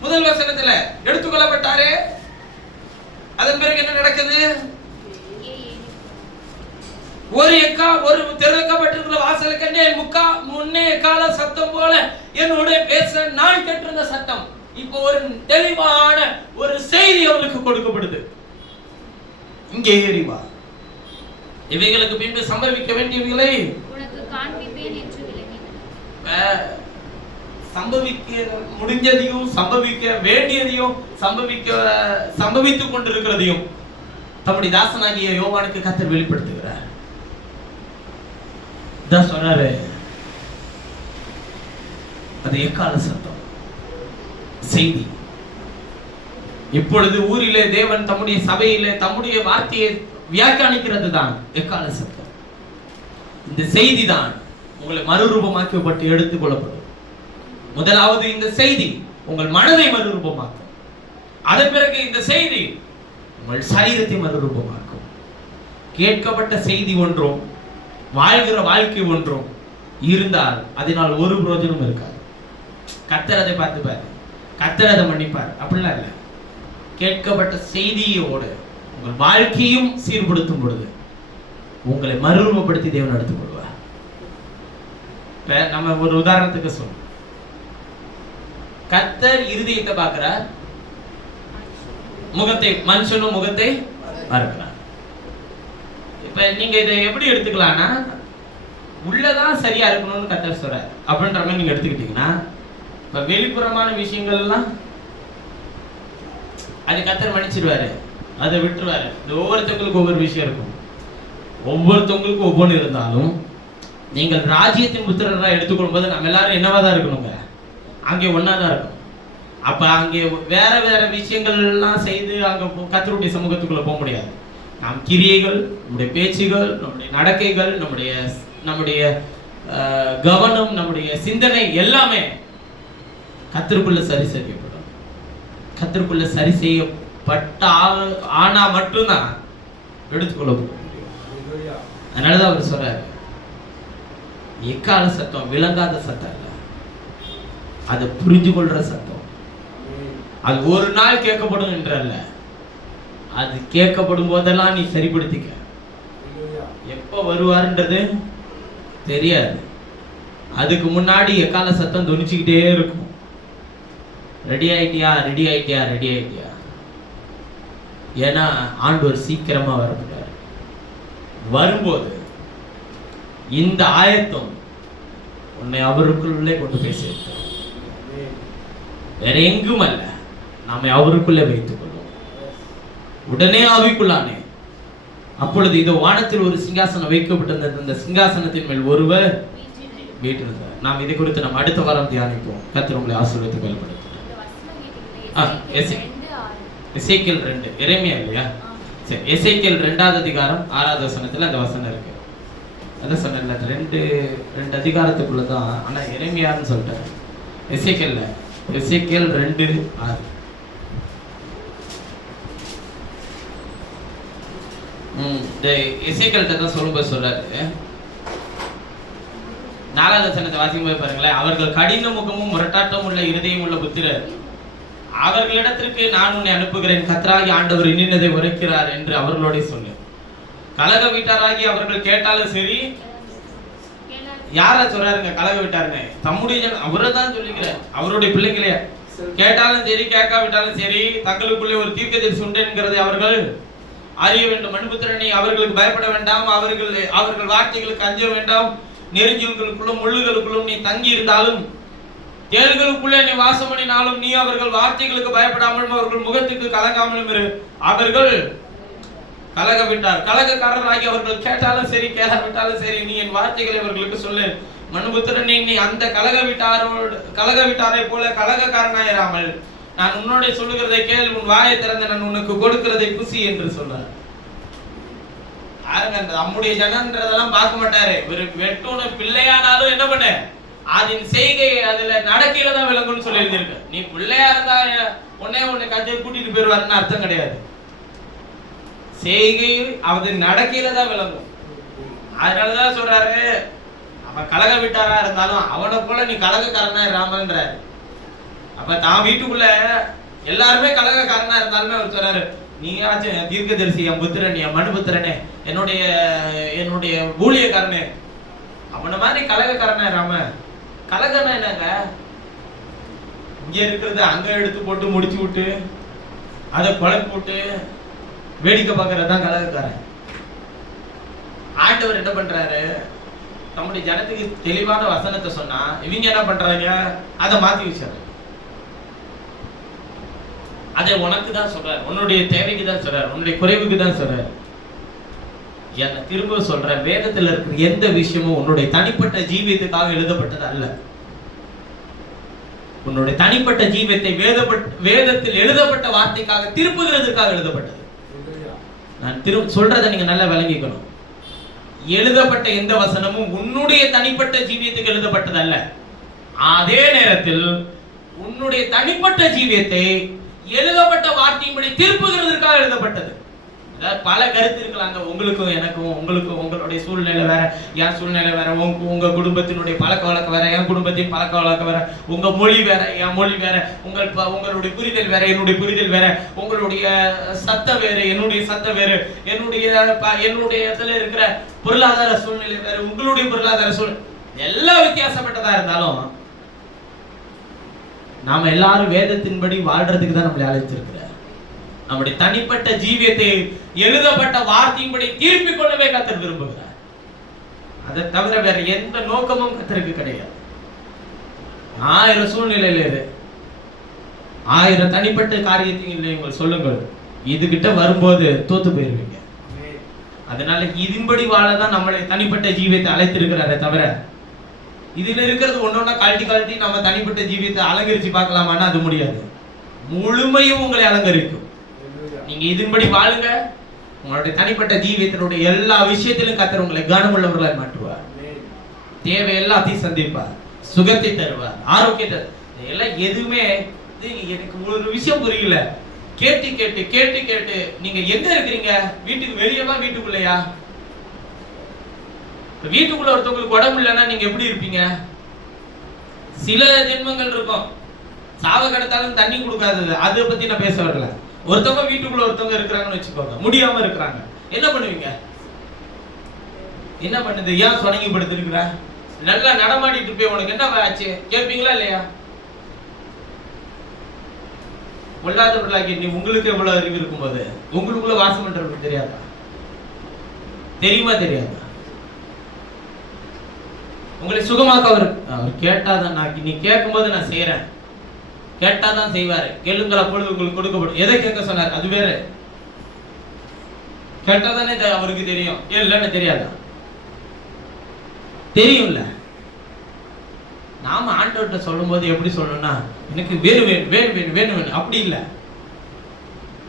முதல் வசனத்துல எடுத்துக்கொள்ளப்பட்டாரே, அதன் பிறகு என்ன நடக்குது? ஒரு திறக்கப்பட்டிருக்கிற வாசலை கண்டேன், முன்னே எக்கால சத்தம் போல என்னோட பேச நான் கேட்டிருந்த சத்தம். இப்போ ஒரு தெளிவான ஒரு செய்தி அவனுக்கு கொடுக்கப்படுது. இங்கே ஏறி வா, இவைகளுக்கு பின்பு சம்பவிக்க வேண்டியவைகளை உனக்கு காண்பிப்பேன் என்று விளங்கினார். சம்பவிக்க முடிஞ்சதையும் சம்பவிக்க வேண்டியதையும் சம்பவித்துக் கொண்டிருக்கிறதையும் தம்முடைய தாசனாகிய யோவானுக்கு கர்த்தர் வெளிப்படுத்துகிறார். அதான் சொல்றாரு, அது எக்கால சத்தம், செய்தி. இப்பொழுது ஊரிலே தேவன் தம்முடைய சபையிலே தம்முடைய வார்த்தையை வியாக்கியானிக்கிறது தான் எக்கால சத்தம். இந்த செய்தி தான் உங்களை மறுரூபமாக்கப்பட்டு எடுத்துக் கொள்ளப்படும். முதலாவது இந்த செய்தி உங்கள் மனதை மறுரூபமாக்கும். அதன் பிறகு இந்த செய்தி உங்கள் சரீரத்தை மறுரூபமாக்கும். கேட்கப்பட்ட செய்தி ஒன்றும் வாழ்கிற வாழ்க்கை ஒன்றும் இருந்தால் அதனால் ஒரு பிரயோஜனம் இருக்காது. கர்த்தர் அதை பார்த்துப்பார், கர்த்தர் அதை மன்னிப்பார், அப்படிலாம் இல்லை. கேட்கப்பட்ட செய்தியோடு உங்கள் வாழ்க்கையும் சீர்படுத்தும் பொழுது உங்களை மறுரூபப்படுத்தி தேவன் எடுத்துக் கொள்வார். நம்ம ஒரு உதாரணத்துக்கு சொல்றோம். கர்த்தர் இருதயத்தை பார்க்கிறார், முகத்தை, மனுஷனும் முகத்தை பார்க்கிறார். இப்ப நீங்க இதை எப்படி எடுத்துக்கலாம்னா, உள்ளதான் சரியா இருக்கணும்னு கர்த்தர் சொல்றார் அப்படின்ற மாதிரி நீங்க எடுத்துக்கிட்டீங்கன்னா, இப்ப வெளிப்புறமான விஷயங்கள் எல்லாம் அது கர்த்தர் மன்னிச்சிடுவாரு, அதை விட்டுருவாரு. ஒவ்வொருத்தவங்களுக்கும் ஒவ்வொரு விஷயம் இருக்கும், ஒவ்வொருத்தவங்களுக்கும் ஒவ்வொன்று இருந்தாலும் நீங்கள் ராஜ்யத்தின் புத்திரராக எடுத்துக்கொள்ளும் போது நம்ம எல்லாரும் என்னவா தான் இருக்கணுங்க, அங்கே ஒன்னா தான் இருக்கும். அப்ப அங்கே வேற வேற விஷயங்கள் எல்லாம் செய்து அங்க கர்த்தருடைய சமூகத்துக்குள்ள போக முடியாது. நம் கிரியைகள், நம்முடைய பேச்சுகள், நம்முடைய நடக்கைகள், நம்முடைய கவனம், நம்முடைய சிந்தனை எல்லாமே கர்த்தருக்குள்ள சரி செய்யப்படும். கர்த்தருக்குள்ள சரி செய்யப்பட்ட ஆனா மட்டும்தான் எடுத்துக்கொள்ள முடியும். அதனாலதான் அவர் சொல்றாரு, எக்கால சத்தம் விளங்காத சத்தம் இல்ல, அதை புரிஞ்சு கொள்ற சத்தம். அது ஒரு நாள் கேட்கப்படும் என்றல்ல, அது கேட்கப்படும் போதெல்லாம் நீ சரிப்படுத்திக்க. எப்ப வருவாருன்றது தெரியாது. அதுக்கு முன்னாடி எக்கால சத்தம் துணிச்சுக்கிட்டே இருக்கும். ரெடி ஆயிட்டியா, ரெடி ஆயிட்டியா, ரெடி ஆயிட்டியா. ஏன்னா ஆண்டவர் சீக்கிரமா வரப்பட்டார். வரும்போது இந்த ஆயத்தம் உன்னை அவருக்குள்ளே கொண்டு போய் சேர்த்தார். வேற எங்கும் அல்ல, நாம அவருக்குள்ளே வைத்துக் கொள்வோம். உடனே ஆவிக்குள்ளானே. அப்பொழுது இந்த வானத்தில் ஒரு சிங்காசனம் வைக்கப்பட்டிருந்தது, அந்த சிங்காசனத்தின் மேல் ஒருவர் வீற்றிருந்தார். நாம் இதை குறித்து நம்ம அடுத்த வாரம் தியானிப்போம். கர்த்தர் உங்களை ஆசீர்வதித்து பயன்படுத்தும். எசேக்கியேல் 2, எரேமியா இல்லையா? சரி, எசேக்கியேல் 2வது அதிகாரம் 6வது வசனத்துல அந்த வசனம் இருக்கு. அதான் சொன்னேன்ல, 2 அதிகாரத்துக்குள்ள தான். ஆனா எரேமியான்னு சொல்லிட்டாரு. எசேக்கியேல் 2:6. எசேக்கியேல் தான் சொல்லும்போது சொல்றாரு, 4வது வசனத்தை வாசிக்கும்போது பாருங்களேன், அவர்கள் கடின முகமும் முரட்டாட்டம் உள்ள இருதயம் உள்ள புத்திரர், அவர்களிடத்திற்கு நான் உன்னை அனுப்புகிறேன், கர்த்தராகிய ஆண்டவர் இன்னின்னதை உரைக்கிறார் என்று அவர்களோட சொன்னேன். கலக வீட்டாராகி அவர்கள் கேட்டாலும் சரி. யார சொல்றாருங்க கலக வீட்டாருங்க? தம்முடைய அவரை தான் சொல்லிக்கிறார். அவருடைய பிள்ளைங்களே கேட்டாலும் சரி, கேட்காவிட்டாலும் சரி, தங்களுக்குள்ளே ஒரு தீர்க்கதரிசி உண்டு என்கிறதை அவர்கள் அறிய வேண்டும். மனுபுத்திரனே, அவர்களுக்கு பயப்பட வேண்டாம், அவர்கள் வார்த்தைகளுக்கு அஞ்ச வேண்டாம். நெருஞ்சில்களுக்குள்ளும் முள்ளுகளுக்குள்ளும் நீ தங்கி இருந்தாலும், தேள்களுக்குள்ளே நீ வாசம் பண்ணினாலும், நீ அவர்கள் வார்த்தைகளுக்கு பயப்படாமலும் அவர்கள் முகத்துக்கு கலங்காமலும் இரு. அவர்கள் கலக விட்டார், கலகக்காரராகி அவர்கள் கேட்டாலும் சரி, கேளாவிட்டாலும் சரி, நீ என் வார்த்தைகளை அவர்களுக்கு சொல்லு. மனுபுத்திரனே, நீ அந்த கலக விட்டாரை போல கலகக்காரனாயிராமல் நான் உன்னோட சொல்லுகிறதை கேள், உன் வாயை திறந்து நான் உனக்கு கொடுக்கிறதை குசி என்று சொல்றார். யாருங்க நம்முடைய ஜனன்றதெல்லாம் பார்க்க மாட்டாரு. ஒரு வெட்டுன பிள்ளையானாலும் என்ன பண்ண, அதன் செய்கை அதுல நடக்கையில தான் விளங்கும்னு சொல்லி எழுதியிருக்கு. நீ பிள்ளையா இருந்தா உன்னை கட்சி கூட்டிட்டு போயிருவாருன்னு அர்த்தம் கிடையாது. செய்கை அது நடக்கையில தான் விளங்கும். அதனாலதான் சொல்றாரு, அவன் கலக விட்டாரா இருந்தாலும் அவனை போல நீ கலகக்காரனா ராமன்றாரு. அப்ப தான் வீட்டுக்குள்ள எல்லாருமே கலகக்காரனா இருந்தாலுமே அவர் சொல்றாரு, நீயாச்சும் தீர்க்கதரிசி, என் புத்திரன், என் மனுபுத்திரனே, என்னுடைய ஊழியக்காரனே, அவனை மாதிரி கலகக்காரனா ராம. கலகன்னா என்னங்க, இங்க இருக்கிறத அங்க எடுத்து போட்டு முடிச்சு விட்டு அதை குழப்பி போட்டு வேடிக்கை பார்க்கறதுதான் கலகக்காரன். ஆண்டவர் என்ன பண்றாரு, நம்முடைய ஜனத்துக்கு தெளிவான வசனத்தை சொன்னா இவங்க என்ன பண்றாங்க, அதை மாத்தி வச்சாரு. அதை உனக்கு தான் சொல்றாரு, உன்னுடைய தேவைக்கு தான் சொல்றாரு, உன்னுடைய குறைவுக்கு தான் சொல்றாரு. என்ன திரும்ப சொல்றேன், வேதத்தில் இருக்கிற எந்த விஷயமும் உன்னுடைய தனிப்பட்ட ஜீவியத்துக்காக எழுதப்பட்டது அல்ல. உன்னுடைய தனிப்பட்ட ஜீவியத்தை வேதத்தில் எழுதப்பட்ட வார்த்தைக்காக திருப்புகிறதுக்காக எழுதப்பட்டது. நான் சொல்றதை நீங்க நல்லா விளங்கிக்கணும். எழுதப்பட்ட எந்த வசனமும் உன்னுடைய தனிப்பட்ட ஜீவியத்துக்கு எழுதப்பட்டது அல்ல. அதே நேரத்தில் உன்னுடைய தனிப்பட்ட ஜீவியத்தை எழுதப்பட்ட வார்த்தையின்படி திருப்புகிறதுக்காக எழுதப்பட்டது. பல கருத்து இருக்கலாங்க, உங்களுக்கும் எனக்கும். உங்களுடைய சூழ்நிலை வேற, என் சூழ்நிலை வேற, உங்க குடும்பத்தினுடைய பழக்க வழக்கம் வேற, என் குடும்பத்தின் பழக்க வழக்கம் வேற, உங்க மொழி வேற, என் மொழி வேற, உங்களுடைய புரிதல் வேற, என்னுடைய புரிதல் வேற, உங்களுடைய சத்தம் வேறு, என்னுடைய சத்தம் வேறு, என்னுடைய இடத்துல இருக்கிற பொருளாதார சூழ்நிலை வேற, உங்களுடைய பொருளாதார சூழ்நிலை எல்லாம் வித்தியாசப்பட்டதா இருந்தாலும் நாம எல்லாரும் வேதத்தின்படி வாழ்றதுக்கு தான் நம்மளை அழைச்சிருக்கிற. நம்முடைய தனிப்பட்ட ஜீவியத்தை எழுதப்பட்ட வார்த்தையின்படி திருப்பிக் கொள்ளவே கர்த்தர் விரும்புகிறார். அதை தவிர வேற எந்த நோக்கமும் கர்த்தருக்கு கிடையாது. 1000 சூழ்நிலையில இரு, 1000 தனிப்பட்ட காரியத்தையும் நீங்கள் சொல்லுங்கள், இதுகிட்ட வரும்போது தோத்து போயிருவீங்க. அதனால இதன்படி வாழதான் நம்மளை தனிப்பட்ட ஜீவியத்தை அழைத்திருக்கிறாரே தவிர இதுல இருக்கிறது ஒன்னொன்னா கழட்டி நம்ம தனிப்பட்ட ஜீவியத்தை அலங்கரிச்சு பார்க்கலாமான்னா அது முடியாது. முழுமையும் உங்களை அலங்கரிக்கும். நீங்க இதன்படி வாழுங்க, உங்களுடைய தனிப்பட்ட ஜீவியத்தினுடைய எல்லா விஷயத்திலும் கர்த்தர் உங்களை கனமுள்ளவர்களாய் மாற்றுவார். தேவை எல்லாத்தையும் சந்திப்பார், சுகத்தை தருவார், ஆரோக்கியத்தை. எல்லாம் எதுவுமே எனக்கு ஒரு விஷயம் புரியல. கேட்டு கேட்டு கேட்டு கேட்டு நீங்க எங்க இருக்கிறீங்க? வீட்டுக்கு வெளியவா வீட்டுக்குள்ளயா? வீட்டுக்குள்ள ஒருத்தவங்களுக்கு உடம்பு இல்லைன்னா நீங்க எப்படி இருப்பீங்க? சில ஜென்மங்கள் இருக்கும் சாவ கடத்தாலும் தண்ணி கொடுக்காதது, அதை பத்தி நான் பேச வரல. ஒருத்தவங்க வீட்டுக்குள்ள ஒருத்தவங்க இருக்கிறாங்கன்னு வச்சுக்கோங்க, முடியாம இருக்கிறாங்க, என்ன பண்ணுவீங்க? என்ன பண்ணுது? ஏன் சொனங்கி படுத்திருக்கிற? நல்லா நடமாடிட்டு போய் உனக்கு என்ன ஆச்சு கேட்பீங்களா இல்லையா? பொல்லாதவர்களாகி நீ உங்களுக்கு எவ்வளவு அறிவு இருக்கும்போது உங்களுக்குள்ள வாசம் பண்றது தெரியாதா? தெரியுமா தெரியாதா? உங்களை சுகமாக்க அவர் கேட்டாதான், நீ கேட்கும் போது நான் செய்யறேன், கேட்டாதான் செய்வாரு. கேளுங்கள் அப்பொழுது உங்களுக்கு கொடுக்கப்படும். எதை கேட்க சொன்னார் அது வேற, கேட்டாதானே அவருக்கு தெரியும், இல்லைன்னு தெரியாதா? தெரியும்ல. நாம ஆண்டவர்கிட்ட சொல்லும் போது எப்படி சொல்லணும்னா, எனக்கு வேணும் வேணும் வேணும் வேணும் வேணும் வேணும் அப்படி இல்லை.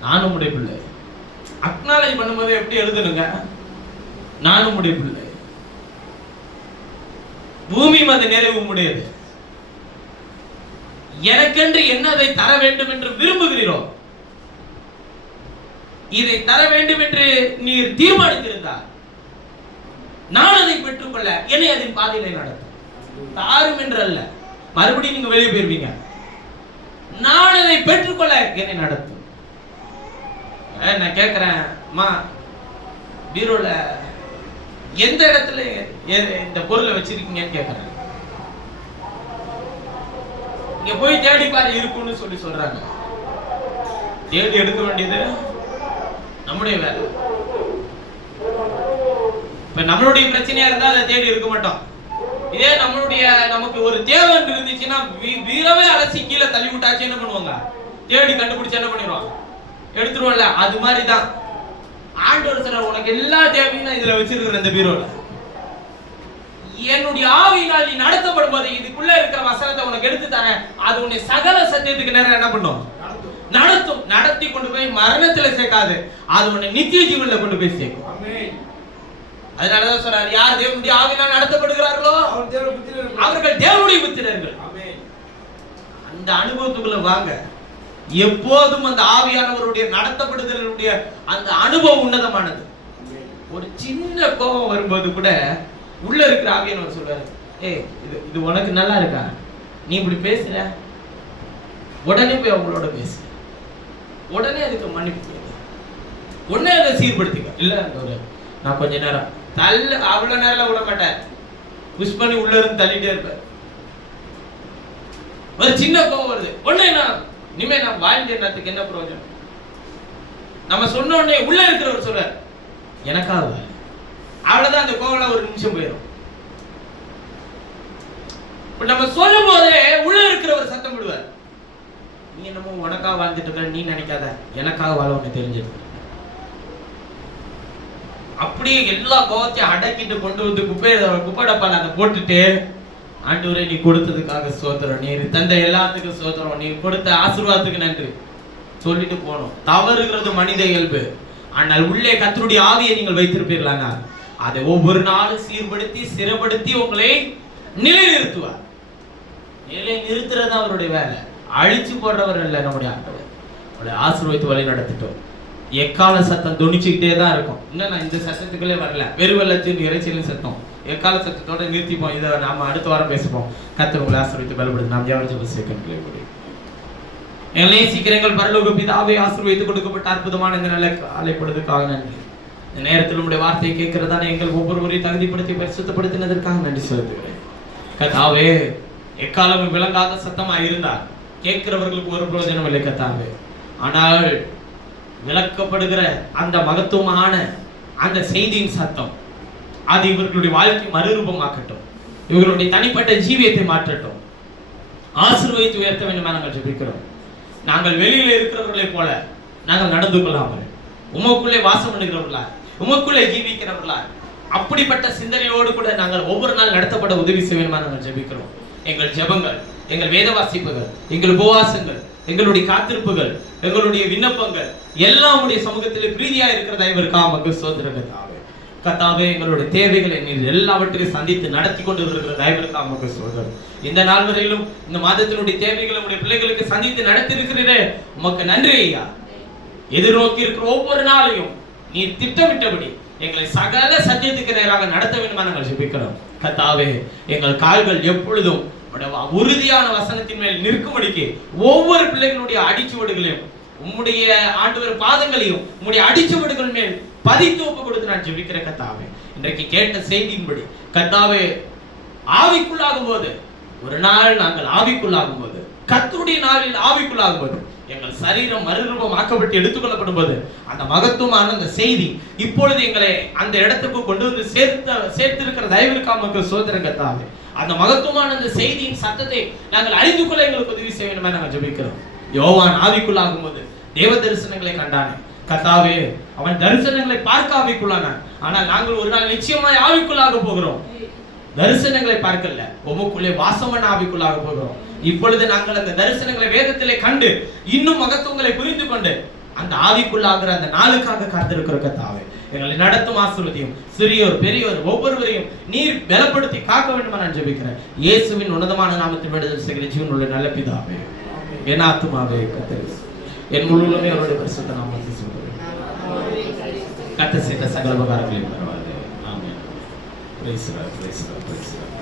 நானும் உடைய பிள்ளை. அக்னாலேஜ் பண்ணும்போது எப்படி எழுதணுங்க? நானும் உடைய பிள்ளை, பூமியும் அது நிறைவு உடையது. எனக்கென்று என்னதை தர வேண்டும் என்று விரும்புகிறீரோ, இதை தர வேண்டும் என்று நீர் தீர்மானித்திருந்தார், நான் அதை பெற்றுக்கொள்ள என்னை அதன் பாதையிலே நடத்தும். தாரும் என்று அல்ல, மறுபடியும் நீங்க வெளியே போயிருவீங்க. நான் அதை பெற்றுக்கொள்ள என்னை நடத்தும். நான் கேட்கிறேன், அம்மா பீரோல எந்த இடத்துல இந்த பொருளை வச்சிருக்கீங்கன்னு கேட்கிறேன். இங்க போய் தேடி பாரு இருக்குன்னு சொல்றாங்க. தேடி எடுக்க வேண்டியது நம்முடைய வேலை. இப்ப நம்மளுடைய பிரச்சனையா இருந்தா அதை தேடி இருக்க மாட்டோம். இதே நமக்கு ஒரு தேவை இருந்துச்சுன்னா வீரவே அலசி கீழே தள்ளி விட்டாச்சு என்ன பண்ணுவாங்க? தேடி கண்டுபிடிச்சு என்ன பண்ணிடுவாங்க? எடுத்துருவோம்ல. அது மாதிரிதான் ஆண்டவர் சொல்ற, உனக்கு எல்லா தேவையும் இதுல வச்சிருக்கிற இந்த பீரோல என்னுடைய ஆவியினால் நீ நடத்தப்படும் போது இதுக்குள்ள இருக்கிற வசனத்தை உனக்கு எடுத்து தரேன். அது உன்னை சகல சத்தியத்துக்கு நேரம் என்ன பண்ணும்? நடத்தும். நடத்தி கொண்டு போய் மரணத்துல சேர்க்காது, அது உன்னை நித்திய ஜீவன்ல கொண்டு போய் சேர்க்கும். அதனாலதான் சொல்றாரு, யார் தேவனுடைய ஆவியினால் நடத்தப்படுகிறார்களோ அவர்கள் தேவனுடைய புத்திரர்கள். அந்த அனுபவத்துக்குள்ள வாங்க. எப்போதும் அந்த ஆவியானவருடைய நடத்தப்படுதலுடைய அந்த அனுபவம் உன்னதமானது. ஒரு சின்ன கோபம் வரும்போது கூட உள்ள இருக்கிற ஆவியானவர் சொல்றாரு, இது உனக்கு நல்லா இருக்கா? நீ இப்படி பேசுற, உடனே போய் அவங்களோட பேசு, உடனே அதுக்கு மன்னிப்பு கொடுங்க, உடனே அதை சீர்படுத்திக்க. இல்ல நான் கொஞ்ச நேரம் அவ்வளவு நேரம் விட மாட்டேன், புஷ் பண்ணி உள்ள இருந்து தள்ளிட்டே இருப்பேன். ஒரு சின்ன கோபம் வருது, உடனே இனிமே நான் வாழ்ந்த நேரத்துக்கு என்ன பிரயோஜனம்? நம்ம சொன்ன உடனே உள்ள இருக்கிறவர் சொல்ற எனக்காக, அவ்வளவுதான். அந்த கோவம் ஒரு நிமிஷம் போயிடும். நம்ம சொல்லும் போதே உள்ள இருக்கிறவர் சத்தம் விடுவார், நீ என்னமோ உனக்காக வாழ்ந்துட்டு இருக்க, நீ நினைக்காத, எனக்காக வாழ உன்னை தெரிஞ்சிருக்கு. அப்படி அப்படியே எல்லா கோவத்தையும் அடக்கிட்டு கொண்டு வந்து குப்பை டப்பால அதை போட்டுட்டு, ஆண்டவரே நீ கொடுத்ததுக்காக ஸ்தோத்திரம், நீர் தந்த எல்லாத்துக்கும் ஸ்தோத்திரம், நீ கொடுத்த ஆசீர்வாதத்துக்கு நன்றி சொல்லிட்டு போனோம். தவறுகிறது மனித இயல்பு. ஆனால் உள்ளே கர்த்தருடைய ஆவியை நீங்கள் வைத்திருப்பீர்களானா அதை ஒவ்வொரு நாளும் சீர்படுத்தி சிறப்படுத்தி உங்களை நிலைநிறுத்துவார். நிலை நிறுத்துறது அவருடைய வேலை, அழிச்சு போடுறவர் இல்லை நம்முடைய ஆண்டவர். அவளை ஆசீர்வதித்து வழி நடத்திட்டோம். எக்கால சத்தம் துணிச்சுக்கிட்டே தான் இருக்கும். இன்னும் நான் இந்த சத்தத்துக்குள்ளே வரல. வெறுவெள்ளத்தின் இறைச்சியின் சத்தம் எக்கால சத்தத்தோட நிறுத்திப்போம். இதை நாம அடுத்த வாரம் பேசுவோம். கர்த்தர் உங்களை ஆசீர்வதித்து பலப்படுது. நாம் ஜெபம் செய்ய எங்களை சீக்கிரங்கள் பரலோக பிதாவை ஆசீர்வதித்து கொடுக்கப்பட்ட அற்புதமான இந்த நல்ல காலைப்படுவதற்காக நன்றி. இந்த நேரத்தில் உங்களுடைய வார்த்தையை கேட்கிறதான எங்கள் ஒவ்வொருவரையும் தகுதிப்படுத்தி பரிசுத்தப்படுத்தினதற்காக நன்றி செலுத்துகிறேன். கர்த்தாவே, எக்காலமும் விளங்காத சத்தமா இருந்தால் கேட்கிறவர்களுக்கு ஒரு பிரயோஜனம் இல்லை கர்த்தாவே. ஆனால் விளக்கப்படுகிற அந்த மகத்துவமான அந்த செய்தியின் சத்தம் அது இவர்களுடைய வாழ்க்கை மறுரூபமாக்கட்டும், இவர்களுடைய தனிப்பட்ட ஜீவியத்தை மாற்றட்டும், ஆசீர்வதித்து உயர்த்த வேண்டுமா நாங்கள் ஜெபிக்கிறோம். நாங்கள் வெளியில இருக்கிறவர்களை போல நாங்கள் நடந்து கொள்ளாமல் உமக்குள்ளே வாசம் பண்ணுகிறவர்களா, உமக்குள்ளே ஜீவிக்கிறவர்களா, அப்படிப்பட்ட சிந்தனையோடு கூட நாங்கள் ஒவ்வொரு நாள் நடத்தப்பட உதவி செய்ய வேண்டுமா நாங்கள் ஜெபிக்கிறோம். எங்கள் ஜெபங்கள், எங்கள் வேத வாசிப்புகள், எங்கள் உபவாசங்கள், எங்களுடைய காத்திருப்புகள், எங்களுடைய விண்ணப்பங்கள் எல்லாம் உடைய சமூகத்தில் பிரீதியா இருக்கிறதா இவருக்காக மக்கள் சோதரகத்தாவே. கர்த்தாவே, எங்களுடைய தேவைகளை நீர் எல்லாவற்றையும் சந்தித்து நடத்தி கொண்டு இருக்கிற தயவிற்காக மக்கள் சோதரர். இந்த நாள் வரையிலும் இந்த மாதத்தினுடைய தேவைகளை உடைய பிள்ளைகளுக்கு சந்தித்து நடத்தி இருக்கிறீரே, உமக்கு நன்றி ஐயா. எதிர்நோக்கி இருக்கிற ஒவ்வொரு நாளையும் நீர் திட்டமிட்டபடி எங்களை சகல சத்தியத்துக்கு நேராக நடத்த வேண்டுமா நாங்கள் ஜெபிக்கிறோம். கர்த்தாவே, எங்கள் கால்கள் எப்பொழுதும் உறுதியான வசனத்தின் மேல் நிற்கும்படிக்கு ஒவ்வொரு பிள்ளைகளுடைய அடிச்சுவடுகளையும் உம்முடைய ஆண்டவர் பாதங்களையும் உம்முடைய அடிச்சுவடுகள் மேல் பதித்து ஒப்பு கொடுத்து நான் ஜெபிக்கிறேன். கர்த்தாவே, இன்றைக்கு கேட்ட செய்தியின்படி கர்த்தாவே, ஆவிக்குள்ளாகும் போது ஒரு நாள் நாங்கள் ஆவிக்குள்ளாகும் போது, கர்த்தருடைய நாளில் ஆவிக்குள்ளாகும் போது, எங்கள் சரீரம் மறுரூபம் ஆக்கப்பட்டு எடுத்துக்கொள்ளப்படும் போது அந்த மகத்துவமான அந்த செய்தி இப்பொழுது எங்களை அந்த இடத்துக்கு கொண்டு வந்து சேர்த்திருக்கிற தயவிற்காக சோதரங்க கர்த்தாவே, அந்த மகத்துவமான அந்த செய்தியின் சத்தத்தை நாங்கள் அறிந்து கொள்ள எங்களுக்கு உதவி செய்ய வேண்டுமா நாங்கள் ஜெபிக்கிறோம். யோவான் ஆவிக்குள்ளாகும் போது தேவ தரிசனங்களை கண்டானே கர்த்தாவே, அவன் தரிசனங்களை பார்க்க ஆவிக்குள்ளானான். ஆனால் நாங்கள் ஒரு நாள் நிச்சயமாய் ஆவிக்குள்ளாக போகிறோம். தரிசனங்களை பார்க்கல, உமக்குள்ளே வாசமான ஆவிக்குள்ளாக போகிறோம். இப்பொழுது நாங்கள் அந்த தரிசனங்களை வேதத்திலே கண்டு இன்னும் மகத்துவங்களை புரிந்து கொண்டு அந்த ஆவிக்குள்ளாகிற அந்த நாளுக்காக காத்திருக்கிற கர்த்தாவே, எங்களை நடத்தும் ஆசீர்வதியும் சிறியோர் பெரியோர் ஒவ்வொருவரையும் நீர் பலப்படுத்தி காக்க வேண்டுமா நான் ஜெபிக்கிறேன். இயேசுவின் உன்னதமான நாமத்தில் வேண்டுதல் செய்கிற ஜீவனுள்ள நல்ல பிதாவே. என் ஆத்துமாவே கர்த்தரை, என் முழுவதுமே அவருடைய பரிசுத்த நாமத்தை சொல்கிறேன். கர்த்தர் செய்த சகல உபகாரங்களையும் பரவாயில்லை. ஆமென். Praise the Lord, praise the Lord, praise the Lord.